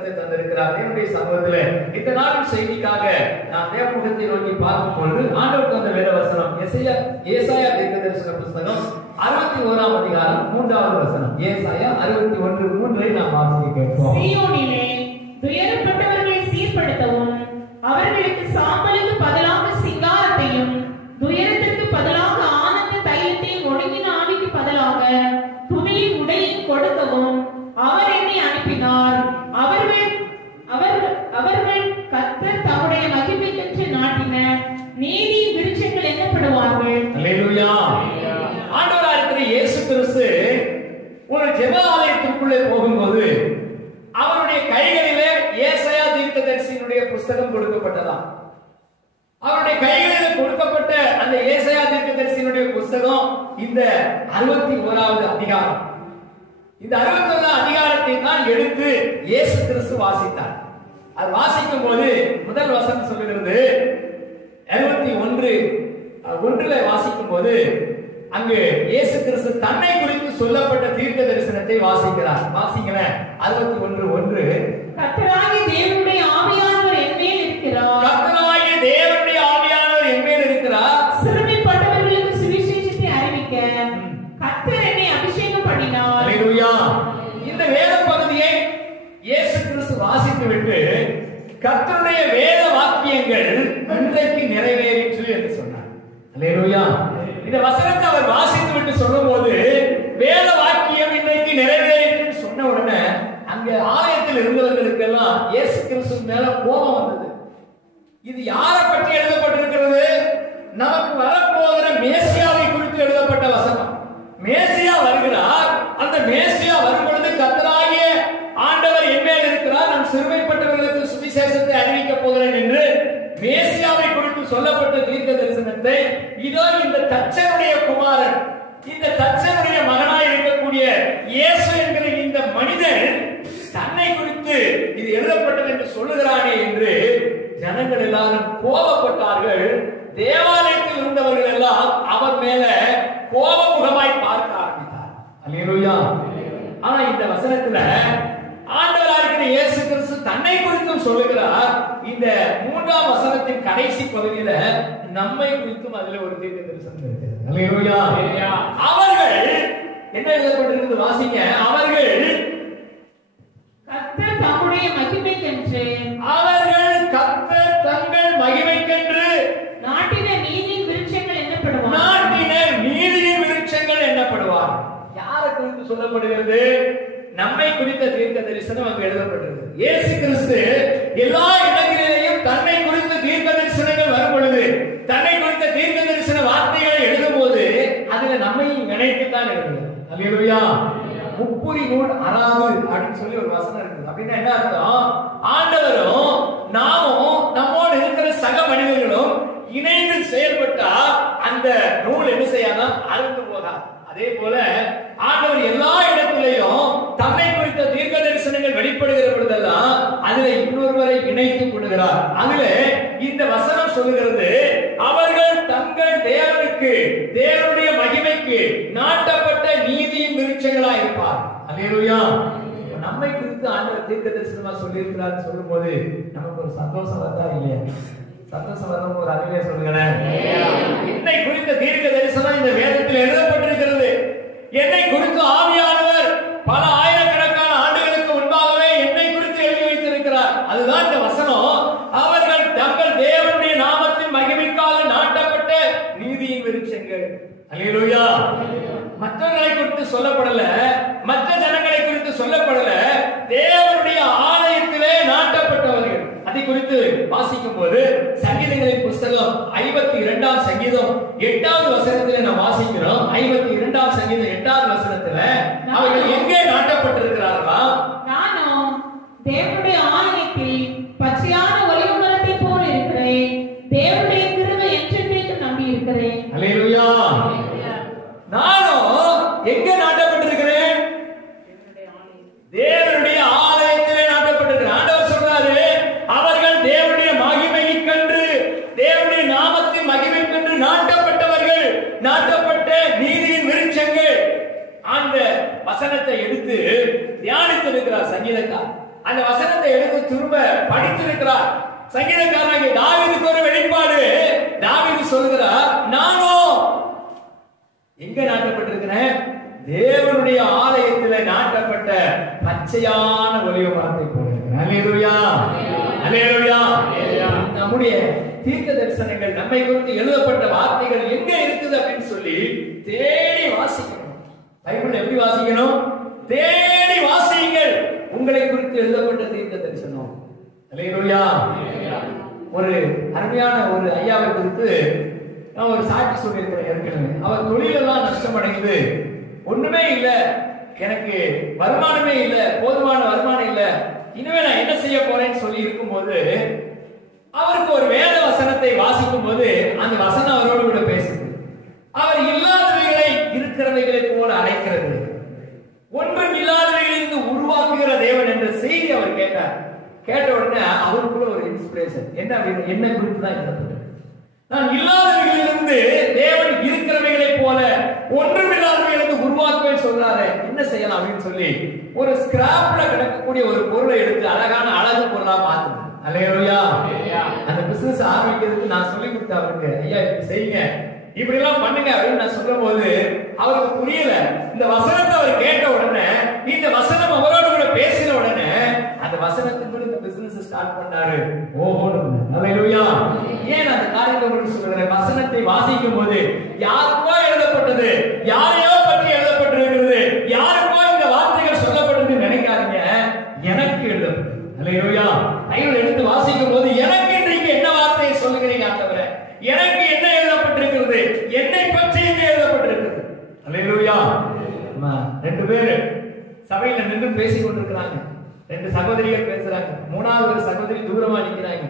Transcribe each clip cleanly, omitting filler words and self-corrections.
வசனத்தை தந்திருக்கிறார். தேவனுடைய சமூகத்திலே இந்த நாளின் செய்திக்காக நாம் தேவமுகத்தை நோக்கி பார்க்கும் பொழுது ஆண்டவர் தந்த வேத வசனம் ஏசாயா தீர்க்கதரிசன புஸ்தகம் 61ஆம் அதிகாரம் 3வது வசனம். ஏசாயா 61:3 நாம் வாசிக்க கேட்போம். சீயோனிலே துயரப்பட்டவர்களை சீர்படுத்தவும், அவர்களுக்கு சாம்பலுக்கு பதிலாக சிங்காரத்தையும், துயரத்திற்கு பதிலாக ஆனந்த தைலத்தையும், ஒடுங்கின ஆவிக்கு பதிலாக துணியின் உடையையும் கொடுக்கவும் அவர் என்னை அனுப்பினார். அவர்கள் கர்த்தர் தம்முடைய மகிமைக்கென்று நாட்டின நீதியின் விருட்சங்கள் என்னப்படுவார்கள். அல்லேலூயா. ஆண்டவராக இருக்கிற இயேசு கிறிஸ்து ஒரு ஜெப ஆலயத்திற்குள்ளே போகும்போது அவருடைய கைகளிலே ஏசாயா தீர்க்கதரிசியினுடைய புஸ்தகம் கொடுக்கப்பட்டதாம். அவருடைய கைகளில் கொடுக்கப்பட்ட அந்த ஏசாயா தீர்க்கதரிசியினுடைய புஸ்தகம் இந்த 61வது அதிகாரம். இந்த 61வது அதிகாரத்தை தான் எடுத்து இயேசு கிறிஸ்து வாசித்தார். அது வாசிக்கும் போது முதல் வசனம் சொல்லுகிறது, 61:1 வாசிக்கும் போது அங்கு இயேசு கிறிஸ்து தன்னை குறித்து சொல்லப்பட்ட தீர்க்க தரிசனத்தை வாசிக்கிறார். வாசிங்களேன். 61:1 கர்த்தராகிய தேவனுடைய ஆவியானவர் என்மேல் இருக்கிறார். கர்த்தராகிய தேவனுடைய ஆவியானவர் என்மேல் இருக்கிறார். சிறுமைப்பட்டவர்களுக்கு சுவிசேஷத்தை அறிவிக்க கர்த்தர் என்னை அபிஷேகம் பண்ணினார். அல்லேலூயா. இந்த வேத பகுதியை இயேசு கிறிஸ்து வாசித்துவிட்டு கர்த்தருடைய வேத வாக்கியங்கள் இன்றைக்கு நிறைவேறிற்று என்று சொன்னார். அல்லேலூயா. இந்த வசனத்தை அவர் வாசித்து விட்டு சொல்லும்போது வேத வாக்கியம் இன்றைக்கு நிறைவேறிற்று சொன்ன உடனே அங்க ஆலயத்தில் இருந்தவர்களுக்கெல்லாம் இயேசு கிறிஸ்து மேல கோபம் வந்தது. இது யாரை பற்றி எழுதப்பட்டிருக்கிறது? நமக்கு வரப்போகிற மேசியாவை குறித்து எழுதப்பட்ட வசனம். மேசியா வருகிறார். அந்த மேசியா வரும் பொழுது கர்த்தராகிய ஆண்டவர் என்மேல் இருக்கிறார், நான் சிறுமைப்பட்டவர்களுக்கு சுவிசேஷத்தை அறிவிக்க போகிறேன் என்று மேசியாவை குறித்து சொல்லப்பட்ட தீர்க்க தரிசனத்தை இதோ இந்த தச்சனுடைய குமாரன், இந்த தச்சனுடைய மகனாய் இருக்கக்கூடிய இயேசு என்கிற இந்த மனிதன் தன்னை குறித்து இது எழுதப்பட்டது என்று சொல்லுகிறானே என்று ஜனங்கள் எல்லாரும் கோபப்பட்டார்கள். தேவாலயத்தில் இருந்தவர்கள் எல்லாம் அவர் மேல கோபமுகமாய் பார்க்க ஆரம்பித்தார். அல்லேலூயா. ஆனா இந்த வசனத்துல ஆண்டவராக இருக்கிற இயேசு கிறிஸ்து தன்னை குறித்தும் சொல்லுகிறார். இந்த 3ஆம் வசனத்தின் கடைசி பகுதியில நம்மை குறித்தும் அதுல ஒரு தீர்க்க தரிசனம் இருக்கு. அல்லேலூயா. அவர்கள் என்ன எழுதப்பட்டிருக்கிறது வாசிங்க. அவர்கள் கர்த்தர் தம்முடைய மகிமைக்கென்று, அவர்கள் கர்த்தர் தங்கள் மகிமைக்கென்று நாட்டின நீதியின் விருட்சங்கள் என்னப்படுவார். நாட்டின நீதியின் விருட்சங்கள் என்னப்படுவார். யாரை குறித்து சொல்லப்படுகிறது? நம்மை குறித்த தீர்க்க தரிசனம் அங்கு எழுதப்பட்டது. இயேசு கிறிஸ்து எல்லா இடங்களிலேயும் தன்னை குறித்த தீர்க்க தரிசனங்கள் வரும் பொழுது, தன்னை குறித்த தீர்க்க தரிசன வார்த்தைகளை எழுதும் போது அதுல நம்மையும் நினைத்துத்தான் எழுதுகிறது. அல்லேலூயா. முப்புரி நூல் அறாது அப்படின்னு சொல்லி ஒரு வசனம் இருக்குது. அப்படின்னா என்ன அர்த்தம்? ஆண்டவரும் நாமும் நம்மோடு இருக்கிற சக மனிதர்களும் இணைந்து செயல்பட்டா அந்த நூல் என்ன செய்யாதான்? அறுந்து போகாது. அதே போல ஆண்டவர் எல்லா இடத்திலையும் தம்மை குறித்த தீர்க்க தரிசனங்கள் வெளிப்படுகிற பொழுதெல்லாம் அதுல இன்னொருவரை இணைத்துக் கொள்கிறார். அதுல இந்த வசனம் சொல்லுகிறது, அவர்கள் தங்கள் தேவனுக்கு, தேவனுடைய மகிமைக்கு நாட்டப்பட்ட நீதியின் விருட்சங்களா இருப்பார். அல்லேலூயா. நம்மை குறித்து ஆண்டவர் தீர்க்க தரிசனமா சொல்லி இருக்கிறார் சொல்லும் போது நமக்கு ஒரு சந்தோஷம் வந்தா இல்லையா? சந்தோஷம் வரும் ஒரு அறிவே சொல்லுங்களேன். என்னை குறித்த தீர்க்க தரிசனம் இந்த வேதத்தில் எழுதப்பட்டிருக்கிறது. என்னை குறித்து ஆவியானவர் பல ஆயிரக்கணக்கான ஆண்டுகளுக்கு முன்பாகவே என்னை குறித்து எழுதி வைத்திருக்கிறார். அதுதான் இந்த வசனம். அவர்கள் தங்கள் தேவனுடைய நாமத்தின் மகிமைக்காக நாட்டப்பட்ட நீதியின் விருட்சங்கள். அல்லேலூயா. மற்றவர்களை குறித்து சொல்லப்படல, மற்ற ஜனங்களை குறித்து சொல்லப்படல, தேவனுடைய ஆலயத்திலே நாட்டப்பட்டவர்கள். அதை குறித்து வாசிக்கும் போது சங்கீதங்களின் புஸ்தகம் 52ஆம் சங்கீதம் 8வது வசனத்திலே நாம் வாசிக்கிறோம். 52ஆம் சங்கீதம் 8வது வசனத்துல அவர்கள் எங்கே நாட்டப்பட்டிருக்கிறார்களா? நானும் தேவனுடைய ஆலயத்தில் பச்சையான ஒலிவ மரத்தை போல இருக்கிறேன். தேவனுடைய கிருபை என்றென்றைக்கும் நம்பி இருக்கிறேன். அல்லேலூயா. நானும் எங்கே நாட்டப்பட்டிருக்கிறேன்? தேவனுடைய ஆலயத்திலே நாட்டப்பட்டிருக்கிறேன். ஆண்டவர் சொல்றாரு, அவர்கள் தேவனுடைய மகிமைக்கென்று, தேவனுடைய நாமத்தின் மகிமைக்கென்று நாட்டப்பட்டவர்கள், நாட்டப்பட்ட நீதியின் விருட்சங்கள். அந்த வசனத்தை எடுத்து தியானித்திருக்கிறார் சங்கீதக்கார். அந்த வசனத்தை எடுத்து திரும்ப படித்திருக்கிறார். சங்கீதக்காரனாகிய தாவீதுக்கு ஒரு வெளிப்பாடு. தாவீது சொல்கிறார், நானோ எங்க நாட்டப்பட்டிருக்கிறேன்? தேவனுடைய ஆலயத்தில் நாட்டப்பட்ட பச்சையான ஒலிவ மரத்தை போல இருக்கிறேன். அல்லேலூயா, அல்லேலூயா. நம்முடைய தீர்க்க தரிசனங்கள், நம்மை குறித்து எழுதப்பட்ட வார்த்தைகள் எங்க இருக்குது அப்படின்னு சொல்லி தேடி வாசிக்கணும். பைபிள் எப்படி வாசிக்கணும்? தேடி வாசியுங்கள். உங்களை குறித்து எழுதப்பட்ட தீர்க்க தரிசனம். அல்லேலூயா. ஒரு அருமையான ஒரு ஐயாவை குறித்து நான் ஒரு சாட்சி சொல்லியிருக்கிறேன் ஏற்கனவே. அவர் தொழிலெல்லாம் நஷ்டம் அடைந்து ஒண்ணுமே இல்ல, எனக்கு வருமானமே இல்ல, போதுமான வருமானம் இல்ல, இனிமே நான் என்ன செய்ய போறேன்னு சொல்லி இருக்கும்போது அவருக்கு ஒரு வேத வசனத்தை வாசிக்கும் போது அந்த வசனம் அவரோடு கூட பேசுது. அவர் இல்லாதவைகளை இருக்கிறவைகளை போல அழைக்கிறது, ஒன்றும் இல்லாதவைகளிலிருந்து உருவாக்குகிற தேவன் என்ற செய்தி அவர் கேட்டார். கேட்ட உடனே அவருக்குள்ள ஒரு இன்ஸ்பிரேஷன் என்ன அப்படின்னு, என்ன குறித்து தான் எழுதப்பட்டது. நான் இல்லாதவைகளிலிருந்து தேவன் இருக்கிறவைகளை போல ஒன்றும் இல்லாதவைகளிலிருந்து உருவாக்குவேன் சொல்றாரு. என்ன செய்யலாம் அப்படின்னு சொல்லி ஒரு ஸ்கிராப்ல கிடக்கக்கூடிய ஒரு பொருளை எடுத்து அழகான அழகு பொருளா மாத்துது. அல்லேலூயா. அந்த பிசினஸ் ஆரம்பிக்கிறதுக்கு நான் சொல்லி கொடுத்த அவருக்கு, ஐயா இப்படி செய்யுங்க, இப்படி எல்லாம் பண்ணுங்க அப்படின்னு நான் சொல்லும் போது அவருக்கு புரியல. இந்த வசனத்தை அவர் கேட்ட உடனே, இந்த வசனம் அவரோடு கூட பேசின உடனே அந்த வசனத்துக்கு இந்த பிசினஸ் ஸ்டார்ட் பண்ணாரு. ஓஹோ, அல்லேலூயா. ஏன் அந்த காரியத்தை உங்களுக்கு சொல்றேன்? வசனத்தை வாசிக்கும் போது யாருக்கோ எழுதப்பட்டது, யாரையோ பற்றி எழுதப்பட்டிருக்கிறது, யாருக்கோ இந்த வார்த்தைகள் சொல்லப்பட்டது நினைக்காதீங்க, எனக்கு எழுதப்பட்டது. அல்லேலூயா. பைபிள் எடுத்து வாசிக்கும் போது எனக்கு இன்றைக்கு என்ன வார்த்தையை சொல்லுகிறீங்க ஆண்டவரே, எனக்கு என்ன எழுதப்பட்டிருக்கிறது, என்னை பற்றி என்ன எழுதப்பட்டிருக்கிறது. அல்லேலூயா. ரெண்டு பேரு சபையில நின்று பேசிக் கொண்டிருக்கிறாங்க. ரெண்டு சகோதரிகள் பேசுறாங்க. மூணாவது ஒரு சகோதரி தூரமா நிக்கிறாங்க.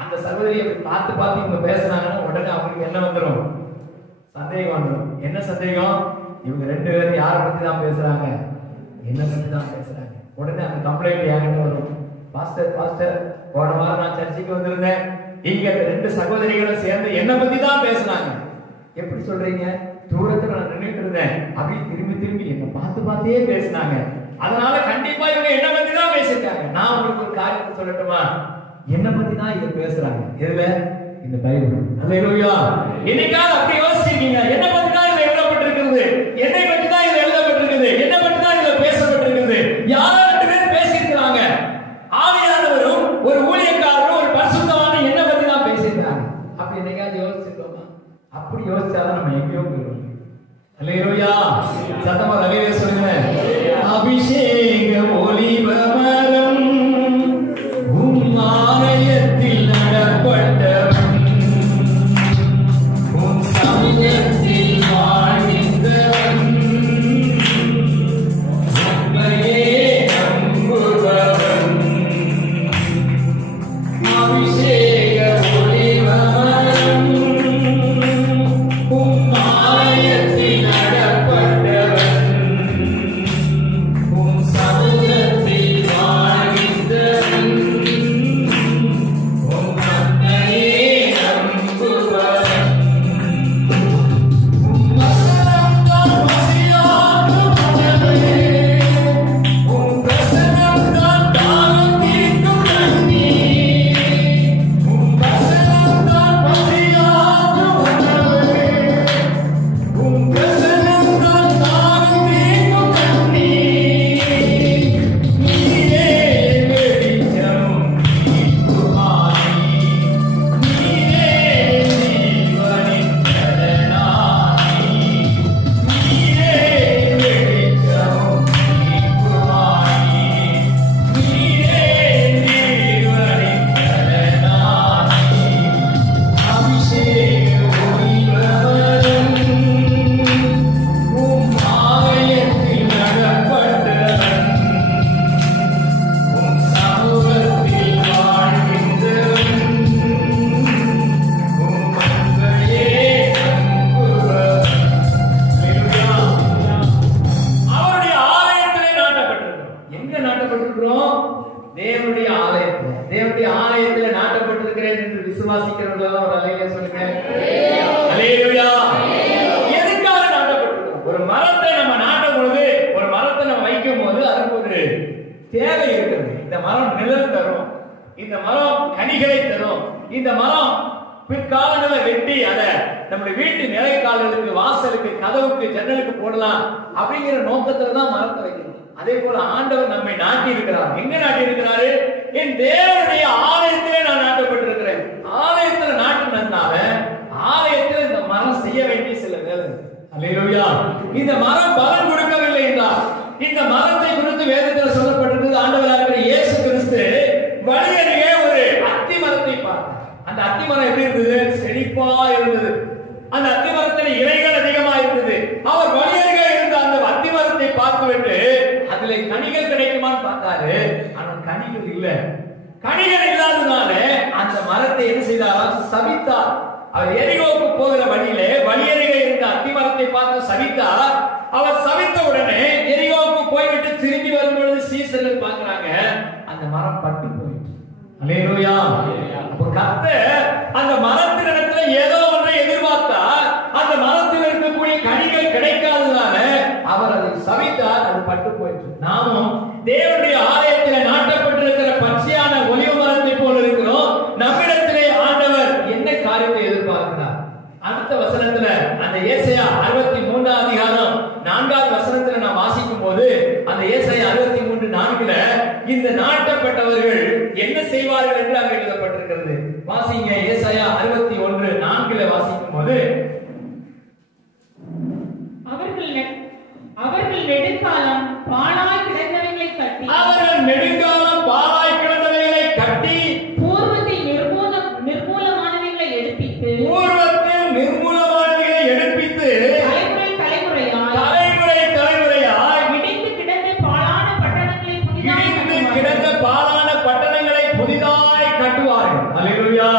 அந்த சகோதரியை பார்த்து பார்த்து இவங்க பேசுறாங்கன்னா உடனே அவங்களுக்கு என்ன வந்துடும்? சந்தேகம் வந்துடும். என்ன சந்தேகம்? இவங்க ரெண்டு பேரும் யாரை பத்தி தான் பேசுறாங்க? என்ன பத்தி தான் பேசுறாங்க? உடனே அந்த கம்ப்ளைண்ட் யாருன்னு வரும். பாஸ்டர் பாஸ்டர், போன வாரம் நான் சர்ச்சைக்கு வந்திருந்தேன், இங்க ரெண்டு சகோதரிகளும் சேர்ந்து என்ன பத்தி தான் பேசுறாங்க. எப்படி சொல்றீங்க? தூரத்துல நான் நின்றுட்டு இருந்தேன், அப்படின்னு திரும்பி திரும்பி என்ன பார்த்து பார்த்தே பேசினாங்க. அதனால கண்டிப்பா இவங்க என்ன பத்தி தான் பேசிருக்காங்க. நான் உங்களுக்கு ஒரு காரியத்தை சொல்லட்டுமா? என்ன பத்தி தான் இதை பேசுறாங்க. எதுல? இந்த பைபிள். அல்லேலூயா. என்னைக்காவது அப்படி யோசிச்சிருக்கீங்க? என்ன பத்தி தான் இதுல எழுதப்பட்டிருக்கிறது, என்னை பத்தி தான் இதுல எழுதப்பட்டிருக்கிறது, என்ன பத்தி தான் இதுல பேசப்பட்டிருக்கிறது. யாரோ ரெண்டு பேர் பேசியிருக்கிறாங்க. ஆவியானவரும் ஒரு ஊழியக்காரரும் ஒரு பரிசுத்தமான என்ன பத்தி தான் பேசியிருக்கிறாங்க. அப்படி என்னைக்காவது யோசிச்சிருக்கோமா? அப்படி யோசிச்சாதான் நம்ம எங்கேயோ போயிடுவோம். அல்லேலூயா. சத்தமா அல்லேலூயா சொல்லுங்க. அபிஷேக ஒலிவ மரம் உம் ஆலயத்தில் நடப்பட்டவன், உம் சமூகத்தில் வாழ்கின்றவன், உம்மையே நம்புபவன். அபிஷேக ஒலிவ மரம் உம் ஆலயத்தில் நடப்பட்டவன், உம் சமூகத்தில் வாழ்கின்றவன், உம் தன்னையே நம்புபவன். உம் வசனம்தான் பசியாற்றும் உணவே, உம் பிரசன்னம்தான் தாகம் தீர்க்கும் தண்ணீர். உம் வசனம்தான் பசியாற்றும் உணவே, உம் பிரசன்னம்தான் தாகம் தீர்க்கும் தண்ணீர். நீரே வெளிச்சம், தீர்க்குமாரி, நீரே ஜீவனின் கடனாய். நீரே வெளிச்சம், தீர்க்குமாரி, நீரே ஜீவனின் கடனாய். அபிஷேக ஒலிவரும் உம் ஆலயத்தில் நடப்பட்டவன், உம் சமூகத்தில் வாழ்கின்றவன், உம் அன்பையே நம்புபவன். அவருடைய ஆலயத்திலே நாட்டப்பட்டிருக்கிறோம். எங்க நாட்டப்பட்டிருக்கிறோம்? தேவனுடைய ஆலயத்தில். தேவனுடைய ஆலயத்தில் நாட்டப்பட்டிருக்கிறேன் என்று விசுவாசிக்கிறவர்கள் ஒரு அல்லேலூயா சொல்லுங்க. அல்லேலூயா. எதுக்காக நாட்டப்பட்டிருக்கிறோம்? ஒரு மரத்தை நம்ம நாட்டும் பொழுது, ஒரு மரத்தை நம்ம வைக்கும் போது அதுக்கு ஒரு தேவை இருக்கிறது. இந்த மரம் நிழல் தரும், இந்த மரம் கனிகளை தரும், இந்த மரம் பிற்காலங்களை வெட்டி அதை நம்முடைய வீட்டு நிலைக்கால்களுக்கு, வாசலுக்கு, கதவுக்கு, ஜன்னலுக்கு போடலாம் அப்படிங்கிற நோக்கத்துல தான் மரத்தை வைக்கணும். அதே போல ஆண்டவர் நம்மை நாட்டி இருக்கிறார். எங்க நாட்டி இருக்கிறாரு? என் தேவனுடைய ஆலயத்திலே நான் நாட்டப்பட்டிருக்கிறேன். ஆலயத்துல நாட்டினதுனால ஆலயத்தில் இந்த மரம் செய்ய வேண்டிய சில வேலை. அல்லேலூயா. இந்த மரம் பலன் கொடுக்கவில்லை என்றால், இந்த மரத்தை குறித்து வேதத்தில் சொல்லப்பட்டிருக்கிறது. ஆண்டவராகிய இயேசு கிறிஸ்து வழியருகே ஒரு அத்தி மரத்தை பார்த்தார். அந்த அத்தி மரம் எப்படி இருந்தது? செழிப்பா இருந்தது. அந்த அத்தி மரத்தில் இலைகள் அதிகமா இருந்தது. அவர் வழியருகே இருந்த அந்த அத்தி மரத்தை பார்த்துவிட்டு அதுல கனிகள் கிடைக்குமான்னு பார்த்தாரு. ஆனா கனிகள் இல்ல. கனிகள் இல்லாததுனால அந்த மரத்தை என்ன செய்தாரா? சபித்தார். அவர் எரிகோவுக்கு போகிற வழியிலே வழியருகே இருந்த அத்தி மரத்தை பார்த்து சபித்தார். அவர் சபித்த உடனே எரிகோவுக்கு போய்விட்டு திரும்பி வரும்பொழுது சீசர்கள் பார்க்கிறாங்க, அந்த மரம் பட்டு போயிட்டு. அல்லேலூயா. அப்ப கர்த்தர் அந்த மரத்தினிடத்துல ஏதோ ஒன்றை எதிர்பார்த்தார். அந்த மரத்தில் இருக்கக்கூடிய கனிகள் கிடைக்காததுனால அவர் அதை சபித்தார். அது பட்டு போயிட்டு. நாமும் தேவனுடைய ஆலயத்தில் நாட்டப்பட்டிருக்கிற பச்சையான ஒலிவ மரத்தை போல இருக்கிறோம். நம்மிடத்திலே ஆண்டவர் என்ன காரியத்தை எதிர்பார்க்கிறார்? அடுத்த வசனத்துல அந்த ஏசாயா 63 அதிகாரம் 4வது வசனத்துல நாம் வாசிக்கும் போது, அந்த ஏசாயா 63:4 இந்த நாட்டப்பட்டவர்கள் என்ன செய்வார்கள் என்று அங்கு எழுதப்பட்டிருக்கிறது. வாசிங்க. ஏசாயா 61:4 வாசிக்கும் போது, அவர்கள் நெடுங்காலம் பாழாய் கிடந்தவைகளை கட்டி, அவர்கள் நெடுங்காலம் பாழாய் கிடந்தவைகளை கட்டி, பூர்வத்தில் நிர்மூலமானவைகளை எடுப்பித்து, தலைமுறை தலைமுறையாய் இடிந்து கிடந்த பாழான பட்டணங்களை புதிதாய் கட்டுவார்கள். அல்லேலூயா.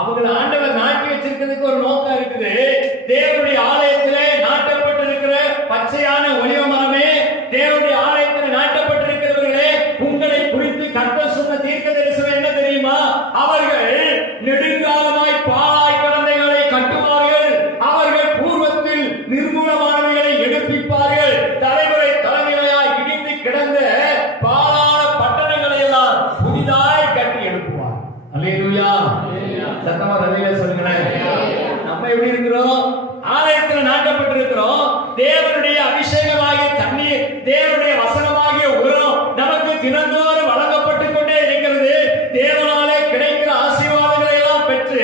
அவங்க ஆண்டவர் நாட்டி வச்சிருக்கிறதுக்கு ஒரு நோக்கம் இருக்குது. தேவனுடைய ஆலயத்திலே நாட்டப்பட்டிருக்கிற பச்சையான ஒலிவ மரமே, தேவனுடைய ஆலயத்தில் நாட்டப்பட்டிருக்கிறவர்களே, உங்களை குறித்து கர்த்தர் சொன்ன தீர்க்க தரிசனம் என்ன தெரியுமா? அவர்கள் நெடுங்காலமாய் பாழாய் கிடந்தவைகளை கட்டுவார்கள். அவர்கள் பூர்வத்தில் நிர்மூலமானவைகளை எடுப்பிப்பார்கள். தலைமுறை தலைமுறையாய் இடிந்து கிடந்த பாழான பட்டணங்களை எல்லாம் புதிதாய் கட்டி எழுப்புவார். அல்லேலூயா. சத்தமா ரவியில சொல்லுங்களேன். நம்ம எப்படி இருக்கிறோம்? ஆலயத்தில் நாட்டப்பட்டிருக்கிறோம். தேவனுடைய அபிஷேகமாகிய தண்ணீர், தேவனுடைய வசனமாகிய உரம் நமக்கு தினந்தோறும் வழங்கப்பட்டுக் கொண்டே இருக்கிறது. தேவனாலே கிடைக்கிற ஆசீர்வாதங்களை எல்லாம் பெற்று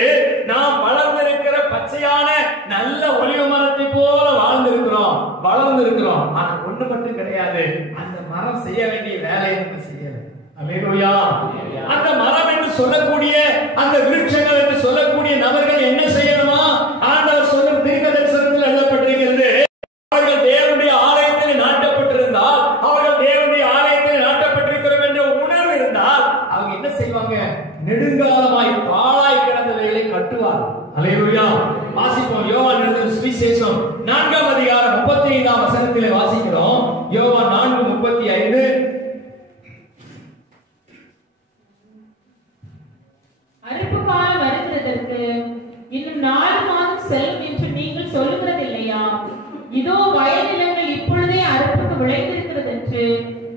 நாம் வளர்ந்திருக்கிற பச்சையான நல்ல ஒலிவ மரத்தை போல வளர்ந்திருக்கிறோம். ஆனா ஒண்ணு மட்டும் கிடையாது, அந்த மரம் செய்ய வேண்டிய வேலையை நம்ம செய்யல. அல்லேலூயா. அந்த மரம் என்று சொல்லக்கூடிய, அந்த விருட்சங்கள் என்று சொல்லக்கூடிய நபர்கள் என்ன செய்யணுமா? ஆண்டவர் சொல்லும் தீர்க்க தரிசனத்தில் எழுதப்பட்டிருக்கிறது. அவர்கள் தேவனுடைய ஆலயத்தில் நாட்டப்பட்டிருந்தால், அவர்கள் தேவனுடைய ஆலயத்தில் நாட்டப்பட்டிருக்கிறோம் என்ற உணர்வு இருந்தால், அவங்க என்ன செய்வாங்க? நெடுங்காலமாய் பாழாய் கிடந்தவைகளை கட்டுவார். அல்லேலூயா. வாசிப்போம். யோவான் எழுதின சுவிசேஷம் 4ஆம் அதிகாரம் 35ஆம் வசனத்திலே வாசிக்கிறோம். யோவான் 4:35. அறுப்பு காலம் வருகிறதற்கு இன்னும் 4 மாதம் செல்லும் என்று நீங்கள் சொல்லுகிறது இல்லையா? இதோ வயல்நிலங்கள் இப்பொழுதே அறுப்புக்கு விளைந்திருக்கிறது என்று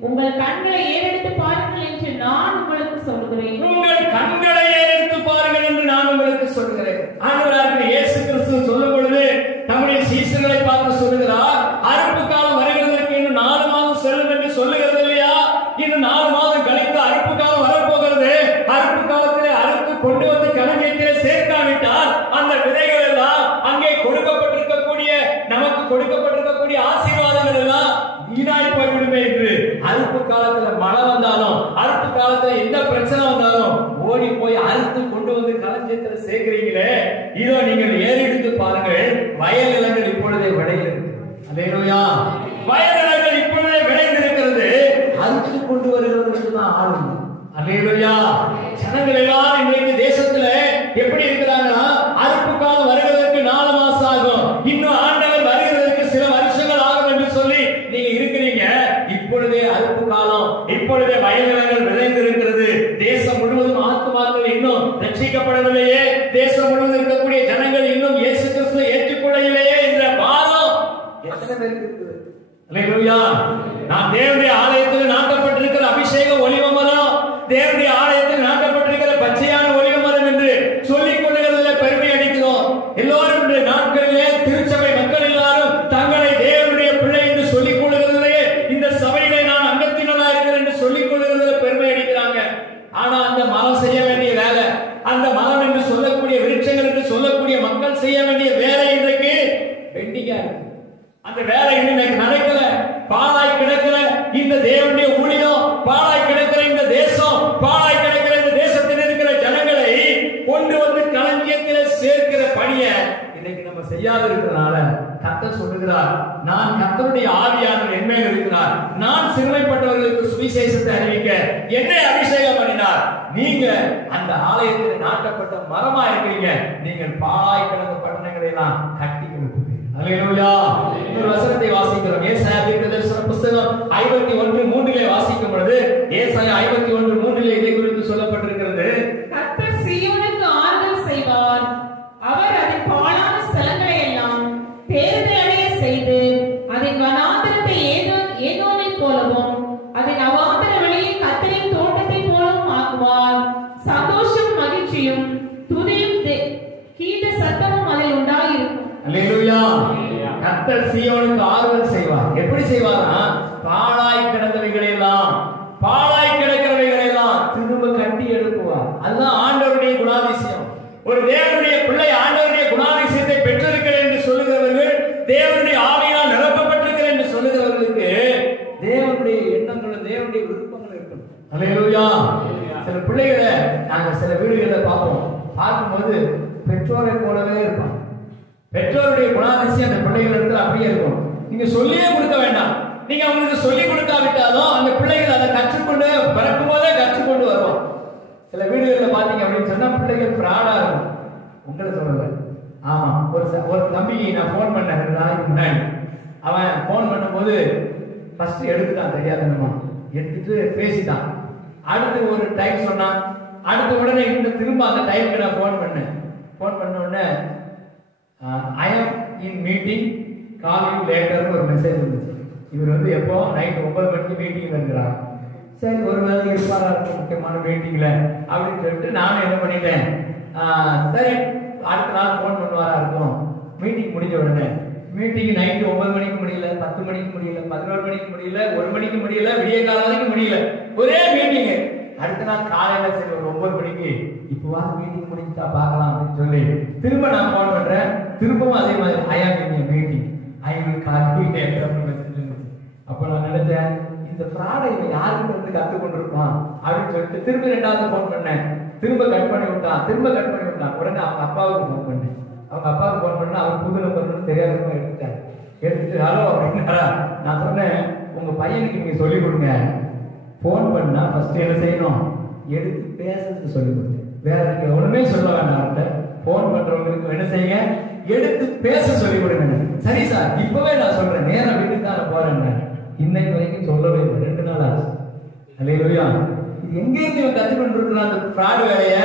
உங்கள் கண்களை ஏறெடுத்து பாருங்கள் என்று நான் உங்களுக்கு சொல்கிறேன். உங்கள் கண்களை ஏறெடுத்து பாருங்கள் என்று நான் உங்களுக்கு சொல்கிறேன். ஆண்டவராகிய இயேசு கிறிஸ்து சொல்லும் பொழுது நம்முடைய சீசர்களை பார்த்து சொல்லுகிறார், அறுப்பு காலம் வருகிறதற்கு இன்னும் 4 மாதம் செல்லும் என்று சொல்லுகிறது இல்லையா? இன்னும் 4 மாதம் கழித்து அறுப்பு காலம் வரப்போகிறது. அறுப்பு காலத்திலே அறுத்து கொண்டு வந்து களஞ்சியத்திலே சேர்க்காவிட்டால் அந்த விதைகள் எல்லாம், அங்கே கொடுக்கப்பட்டிருக்கக்கூடிய, நமக்கு கொடுக்கப்பட்டிருக்கக்கூடிய ஆசீர்வாதங்கள் எல்லாம் வீணாய் போய்விடுமே என்று. அறுப்பு காலத்துல மழை வந்தாலும், அறுப்பு காலத்துல எந்த பிரச்சனை வந்தாலும் ஓடி போய் அறுத்து கொண்டு வந்து களஞ்சியத்துல சேர்க்கிறீங்களே, இதோ நீங்கள் ஏறெடுத்து பாருங்கள், வயல் நிலங்கள் இப்பொழுதே விளைகிறது. அல்லேலூயா. வயல் நிலங்கள் இப்பொழுதே விளைந்திருக்கிறது. அறுத்து கொண்டு வருகிறவர்களுக்கு தான் ஆளும். அல்லேலூயா. ஜனங்கள் எல்லாம் இன்றைக்கு தேசத்துல எப்படி இருக்கிறாங்கன்னா, அறுப்பு காலம் வருகிறதற்கு 4 மாசம் ஆகும், இன்னும் ஆண்டவர் வருகிறதற்கு சில வருஷங்கள் ஆகும் என்று சொல்லி நீங்க இருக்கிறீங்க. இப்பொழுதே அறுப்பு காலம், இப்பொழுதே வயல் நிலங்கள் விளைந்திருக்கிறது. தேசம் முழுவதும் ஆத்துமாக்கள் இன்னும் ரட்சிக்கப்படவில்லையே, தேசம் முழுவதும் இருக்கக்கூடிய ஜனங்கள் இன்னும் இயேசு கிறிஸ்துவை ஏற்றுக்கொள்ளவில்லையே என்ற பாரம் எத்தனை பேருக்கு இருக்குது? அல்லேலூயா. நாம் தேவனுடைய ஆலயத்தில் நாட்டப்பட்டிருக்கிற அபிஷேக ஒலிவ செய்யாத இருக்கிறனால கர்த்தர் சொல்லுகிறார், நான் கர்த்தருடைய ஆவியானவர் என் மேல் இருக்கிறார், நான் சிறுமைப்பட்டவர்களுக்கு சுவிசேஷத்தை அறிவிக்க என்னை அபிஷேகம் பண்ணினார். நீங்க அந்த ஆலயத்தில் நாட்டப்பட்ட மரமா இருக்கிறீங்க. நீங்கள் பாழாய் கிடந்த பட்டணங்களை எல்லாம் கட்டி எழுப்புவீர்கள். அல்லேலூயா. ஒரு வசனத்தை வாசிக்கிறோம். ஏசாயா தீர்க்கதரிசன புத்தகம் 51:3 வாசிக்கும் பொழுது ஏசாயா 51:3 இதை குறித்து சொல்லப்பட்டிருக்கிறது. கர்த்தர் சீயோனுக்கு ஆறுதல் செய்வார், அவர் அதன் பாழான ஸ்தலங்களை எல்லாம் தேறுதல் அடைய செய்து அதன் வனாந்தரத்தை ஏதோமின் போலவும் அதன் அவாந்தர வெளியை கர்த்தரின் தோட்டத்தை போலவும் ஆக்குவார். சந்தோஷம் மகிழ்ச்சியும் துதியும் கீத சத்தமும் அதில் உண்டாயிருக்கும். அல்லேலூயா. கர்த்தர் சீயோனுக்கு ஆறுதல் செய்வார். எப்படி செய்வார்னா, பாழாய் கிடந்தவைகளை எல்லாம், பாழாய் கிடக்கிறவைகளை எல்லாம் திரும்ப கட்டி எழுப்புவார். அதுதான் ஆண்டவருடைய குணாதிசயம். ஒரு தேவனுடைய பிள்ளை ஆண்டவருடைய குணாதிசயத்தை பெற்றிருக்கிறேன் என்று சொல்லுகிறவர்கள், தேவனுடைய ஆவியால் நிரப்பப்பட்டிருக்கிறேன் என்று சொல்லுகிறவர்களுக்கு தேவனுடைய எண்ணங்களும் தேவனுடைய விருப்பங்களும் இருக்கணும். அல்லேலூயா. சில பிள்ளைகளை நாங்கள் சில வீடுகளில் பார்க்கும்போது பெற்றோரை போலவே இருப்பாங்க. பெற்றோருடைய குணாதிசயம் அந்த பிள்ளைகளிடத்தில் அப்படியே இருக்கும். நீங்க சொல்லியே கொடுக்க வேண்டாம். நீங்க அவங்களுக்கு சொல்லி கொடுக்காவிட்டாலும் அந்த பிள்ளைகள் அதை கற்றுக்கொண்டு பிறக்கும் போதே கற்றுக்கொண்டு வருவோம். சில வீடுகளில் பாத்தீங்க அப்படின்னு சொன்னா பிள்ளைகள் ஃப்ராடா இருக்கும். உங்களை சொல்லல, ஆமா. ஒரு தம்பிக்கு நான் போன் பண்ணேன் 2 நாளைக்கு முன்னாடி. அவன் போன் பண்ணும்போது ஃபர்ஸ்ட் எடுத்துட்டான், தெரியாதனமா எடுத்துட்டு பேசிட்டான். அடுத்து ஒரு டைம் சொன்னான். அடுத்த உடனே திரும்ப அந்த டைமுக்கு நான் போன் பண்ணேன். போன் பண்ண உடனே ஐ ஆம் இன் மீட்டிங், கால் யூ லேட்டர்னு ஒரு மெசேஜ் வந்துச்சு. இவர் எப்போ நைட் 9 மணிக்கு மீட்டிங் இருக்கிறார். சரி, ஒரு வேலை இருப்பாரா இருக்கும் முக்கியமான மீட்டிங்ல அப்படின்னு சொல்லிட்டு நானும் என்ன பண்ணிட்டேன், சரி அடுத்த நாள் போன் பண்ணுவாரா இருக்கும். மீட்டிங் முடிஞ்ச உடனே மீட்டிங் நைட்டு 9 மணிக்கு முடியல, 10 மணிக்கு முடியல, 11 மணிக்கு முடியல, 1 மணிக்கு முடியல, விடிய கால வரைக்கும் முடியல, ஒரே மீட்டிங். அடுத்த நாள் காலையில சரி ஒரு 9 மணிக்கு இப்போவா மீட்டிங் முடிஞ்சா பார்க்கலாம் அப்படின்னு சொல்லி திரும்ப நான் போன் பண்றேன். திரும்பவும் அதே மாதிரி ஐ ஆம் இன் meeting, I will call you later அப்படின்னு மெசேஜ் இருந்துச்சு. அப்போ நான் நினைச்சேன், இந்த ஃப்ராடை இவன் யாருக்கிட்ட இருந்து கற்றுக்கொண்டிருப்பான் அப்படின்னு சொல்லிட்டு திரும்ப 2வது போன் பண்ணேன். திரும்ப கட் பண்ணி விட்டான். உடனே அவங்க அப்பாவுக்கு போன் பண்ணேன். அவங்க அப்பாவுக்கு போன் பண்ணா அவர் புது நம்பர்னு தெரியாதவங்க எடுத்துட்டு ஹலோ அப்படின்னாரா. நான் சொன்னேன், உங்க பையனுக்கு நீங்க சொல்லிக் கொடுங்க, போன் பண்ணா ஃபர்ஸ்ட் என்ன செய்யணும், எடுத்து பேசுறதுக்கு சொல்லிக் கொடுங்க. வேற நீங்க ஒண்ணுமே சொல்ல வேண்டாம். அவர்கிட்ட போன் பண்றவங்களுக்கு என்ன செய்யுங்க, எடுத்து பேச சொல்லிக் கொடுங்க. சரி சார், இப்பவே நான் சொல்றேன், நேரம் வீட்டுக்கு தான் போறேன். இன்னைக்கு வரைக்கும் சொல்லவே இல்லை, 2 நாள் ஆச்சு. அல்லேலூயா. இது எங்க இருந்து இவன் கத்துக்கொண்டு இருக்கிறான் அந்த ஃப்ராடு வேலைய?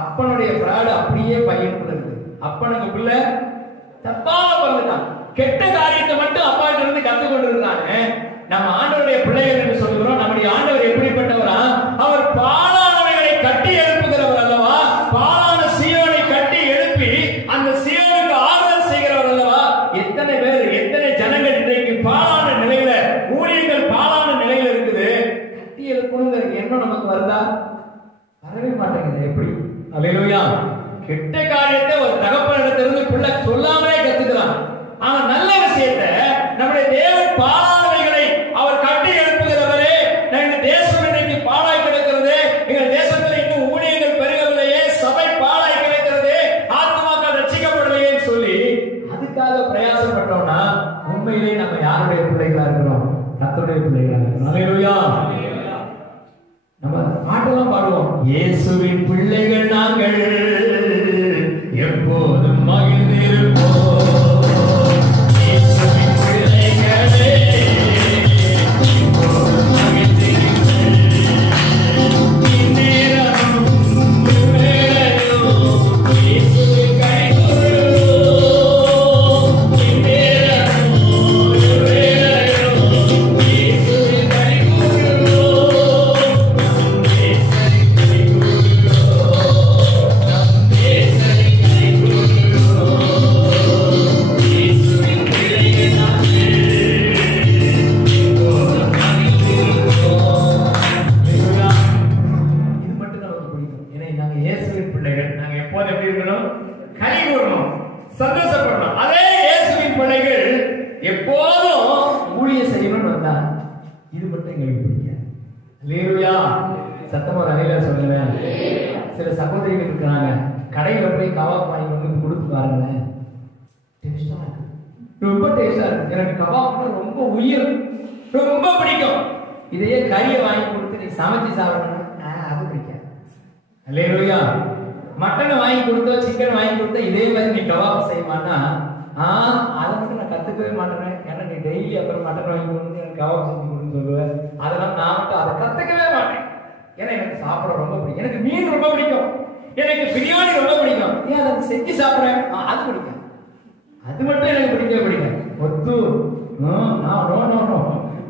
அப்பனுடைய ஃப்ராடு அப்படியே பையனுக்குள்ள இருக்கு. அப்பனுக்கு பிள்ளை தப்பாக பிறந்துட்டான். கெட்ட காரியத்தை மட்டும் அப்பாட்ட இருந்து கத்துக்கொண்டு இருக்கிறானே. நம்ம ஆண்டவருடைய பிள்ளைகள் என்று சொல்கிறோம். நம்முடைய ஆண்டவர் எப்படிப்பட்டவரா? அவர் பாலானவைகளை கட்டி எழுப்புகிறவர் அல்லவா? பாலான சீயோனை கட்டி எழுப்பி அந்த சீயோனுக்கு ஆறுதல் செய்கிறவர் அல்லவா? எத்தனை பேர், எத்தனை ஜனங்கள் இன்றைக்கு பாலான நிலையில, ஊழியர்கள் பாலான நிலையில இருக்குது. கட்டி எழுப்பணுங்கிற எண்ணம் நமக்கு வருதா? வரவே மாட்டேங்குது. எப்படி? அல்லேலூயா. கெட்ட காரியத்தை ஒரு தகப்பனிடத்திலிருந்து பிள்ளை சொல்லாமலே கத்துக்கிறான். ஆனா நல்ல விஷயத்தை நம்முடைய தேவன் பாலானவைகளை அவர் கட்டி எழுப்புகிறவரே. எங்க தேசம் இன்னைக்கு பாழாய் கிடக்கிறது. எங்கள் தேசத்தில் இன்னும் ஊழியர்கள் பெருகவில்லையே, சபை பாழாய் கிடக்கிறது, ஆத்மாக்கள் ரட்சிக்கப்படலையே சொல்லி அதுக்காக பிரயாசப்பட்டோம்னா உண்மையிலேயே நம்ம யாருடைய பிள்ளைகளா இருக்கிறோம்? கர்த்தருடைய பிள்ளைகளா இருக்கிறோம். அல்லேலூயா. நம்ம பாட்டெல்லாம் பாடுவோம், இயேசுவின் பிள்ளைகள் நாங்கள் எப்போதும் மகிழ்ந்திருப்போம். இயேசுவின் பிள்ளைகளே எப்போதும் மகிழ்ந்திருப்போம். இந்நேரமும் இவ்வேளையும் இயேசுவின் கைகொள்ளுவோம். இந்நேரமும் இவ்வேளையும் இயேசுவின் கைகொள்ளுவோம். சந்தோஷப்படணும். அதே இயேசுவின் பிள்ளைகள் எப்போதும் ஊழிய செய்யணும்னு வந்தா இது மட்டும் எங்களுக்கு பிடிக்காது. அல்லேலூயா. சத்தமா அலையில சொல்லுங்க. சில சகோதரிகள் இருக்கிறாங்க, கடையில போய் கவாப் வாங்கி வந்து கொடுத்து பாருங்க, டேஸ்டா இருக்கு, ரொம்ப டேஸ்டா இருக்கு. எனக்கு கபாப்னா ரொம்ப உயிர், ரொம்ப பிடிக்கும். இதையே கறியை வாங்கி கொடுத்து நீ சமைச்சு சாப்பிடணும்னா அது பிடிக்காது. அல்லேலூயா. மட்டனை வாங்கி கொடுத்தோ சிக்கன் வாங்கி கொடுத்தா இதே மாதிரி நீ கபாப் செய்வான்னா அதை வந்து நான் கத்துக்கவே மாட்டேன். ஏன்னா நீ டெய்லி அப்புறம் மட்டன் வாங்கி கொடுத்து எனக்கு கபாப் செஞ்சு கொடுன்னு சொல்லுவேன். அதெல்லாம் நான் மட்டும் அதை கத்துக்கவே மாட்டேன். ஏன்னா எனக்கு சாப்பிட ரொம்ப பிடிக்கும். எனக்கு மீன் ரொம்ப பிடிக்கும், எனக்கு பிரியாணி ரொம்ப பிடிக்கும். ஏன் அதை செஞ்சு சாப்பிட்றேன், அது பிடிக்கும். அது மட்டும் எனக்கு பிடிக்கவே பிடிக்கும். ஒத்து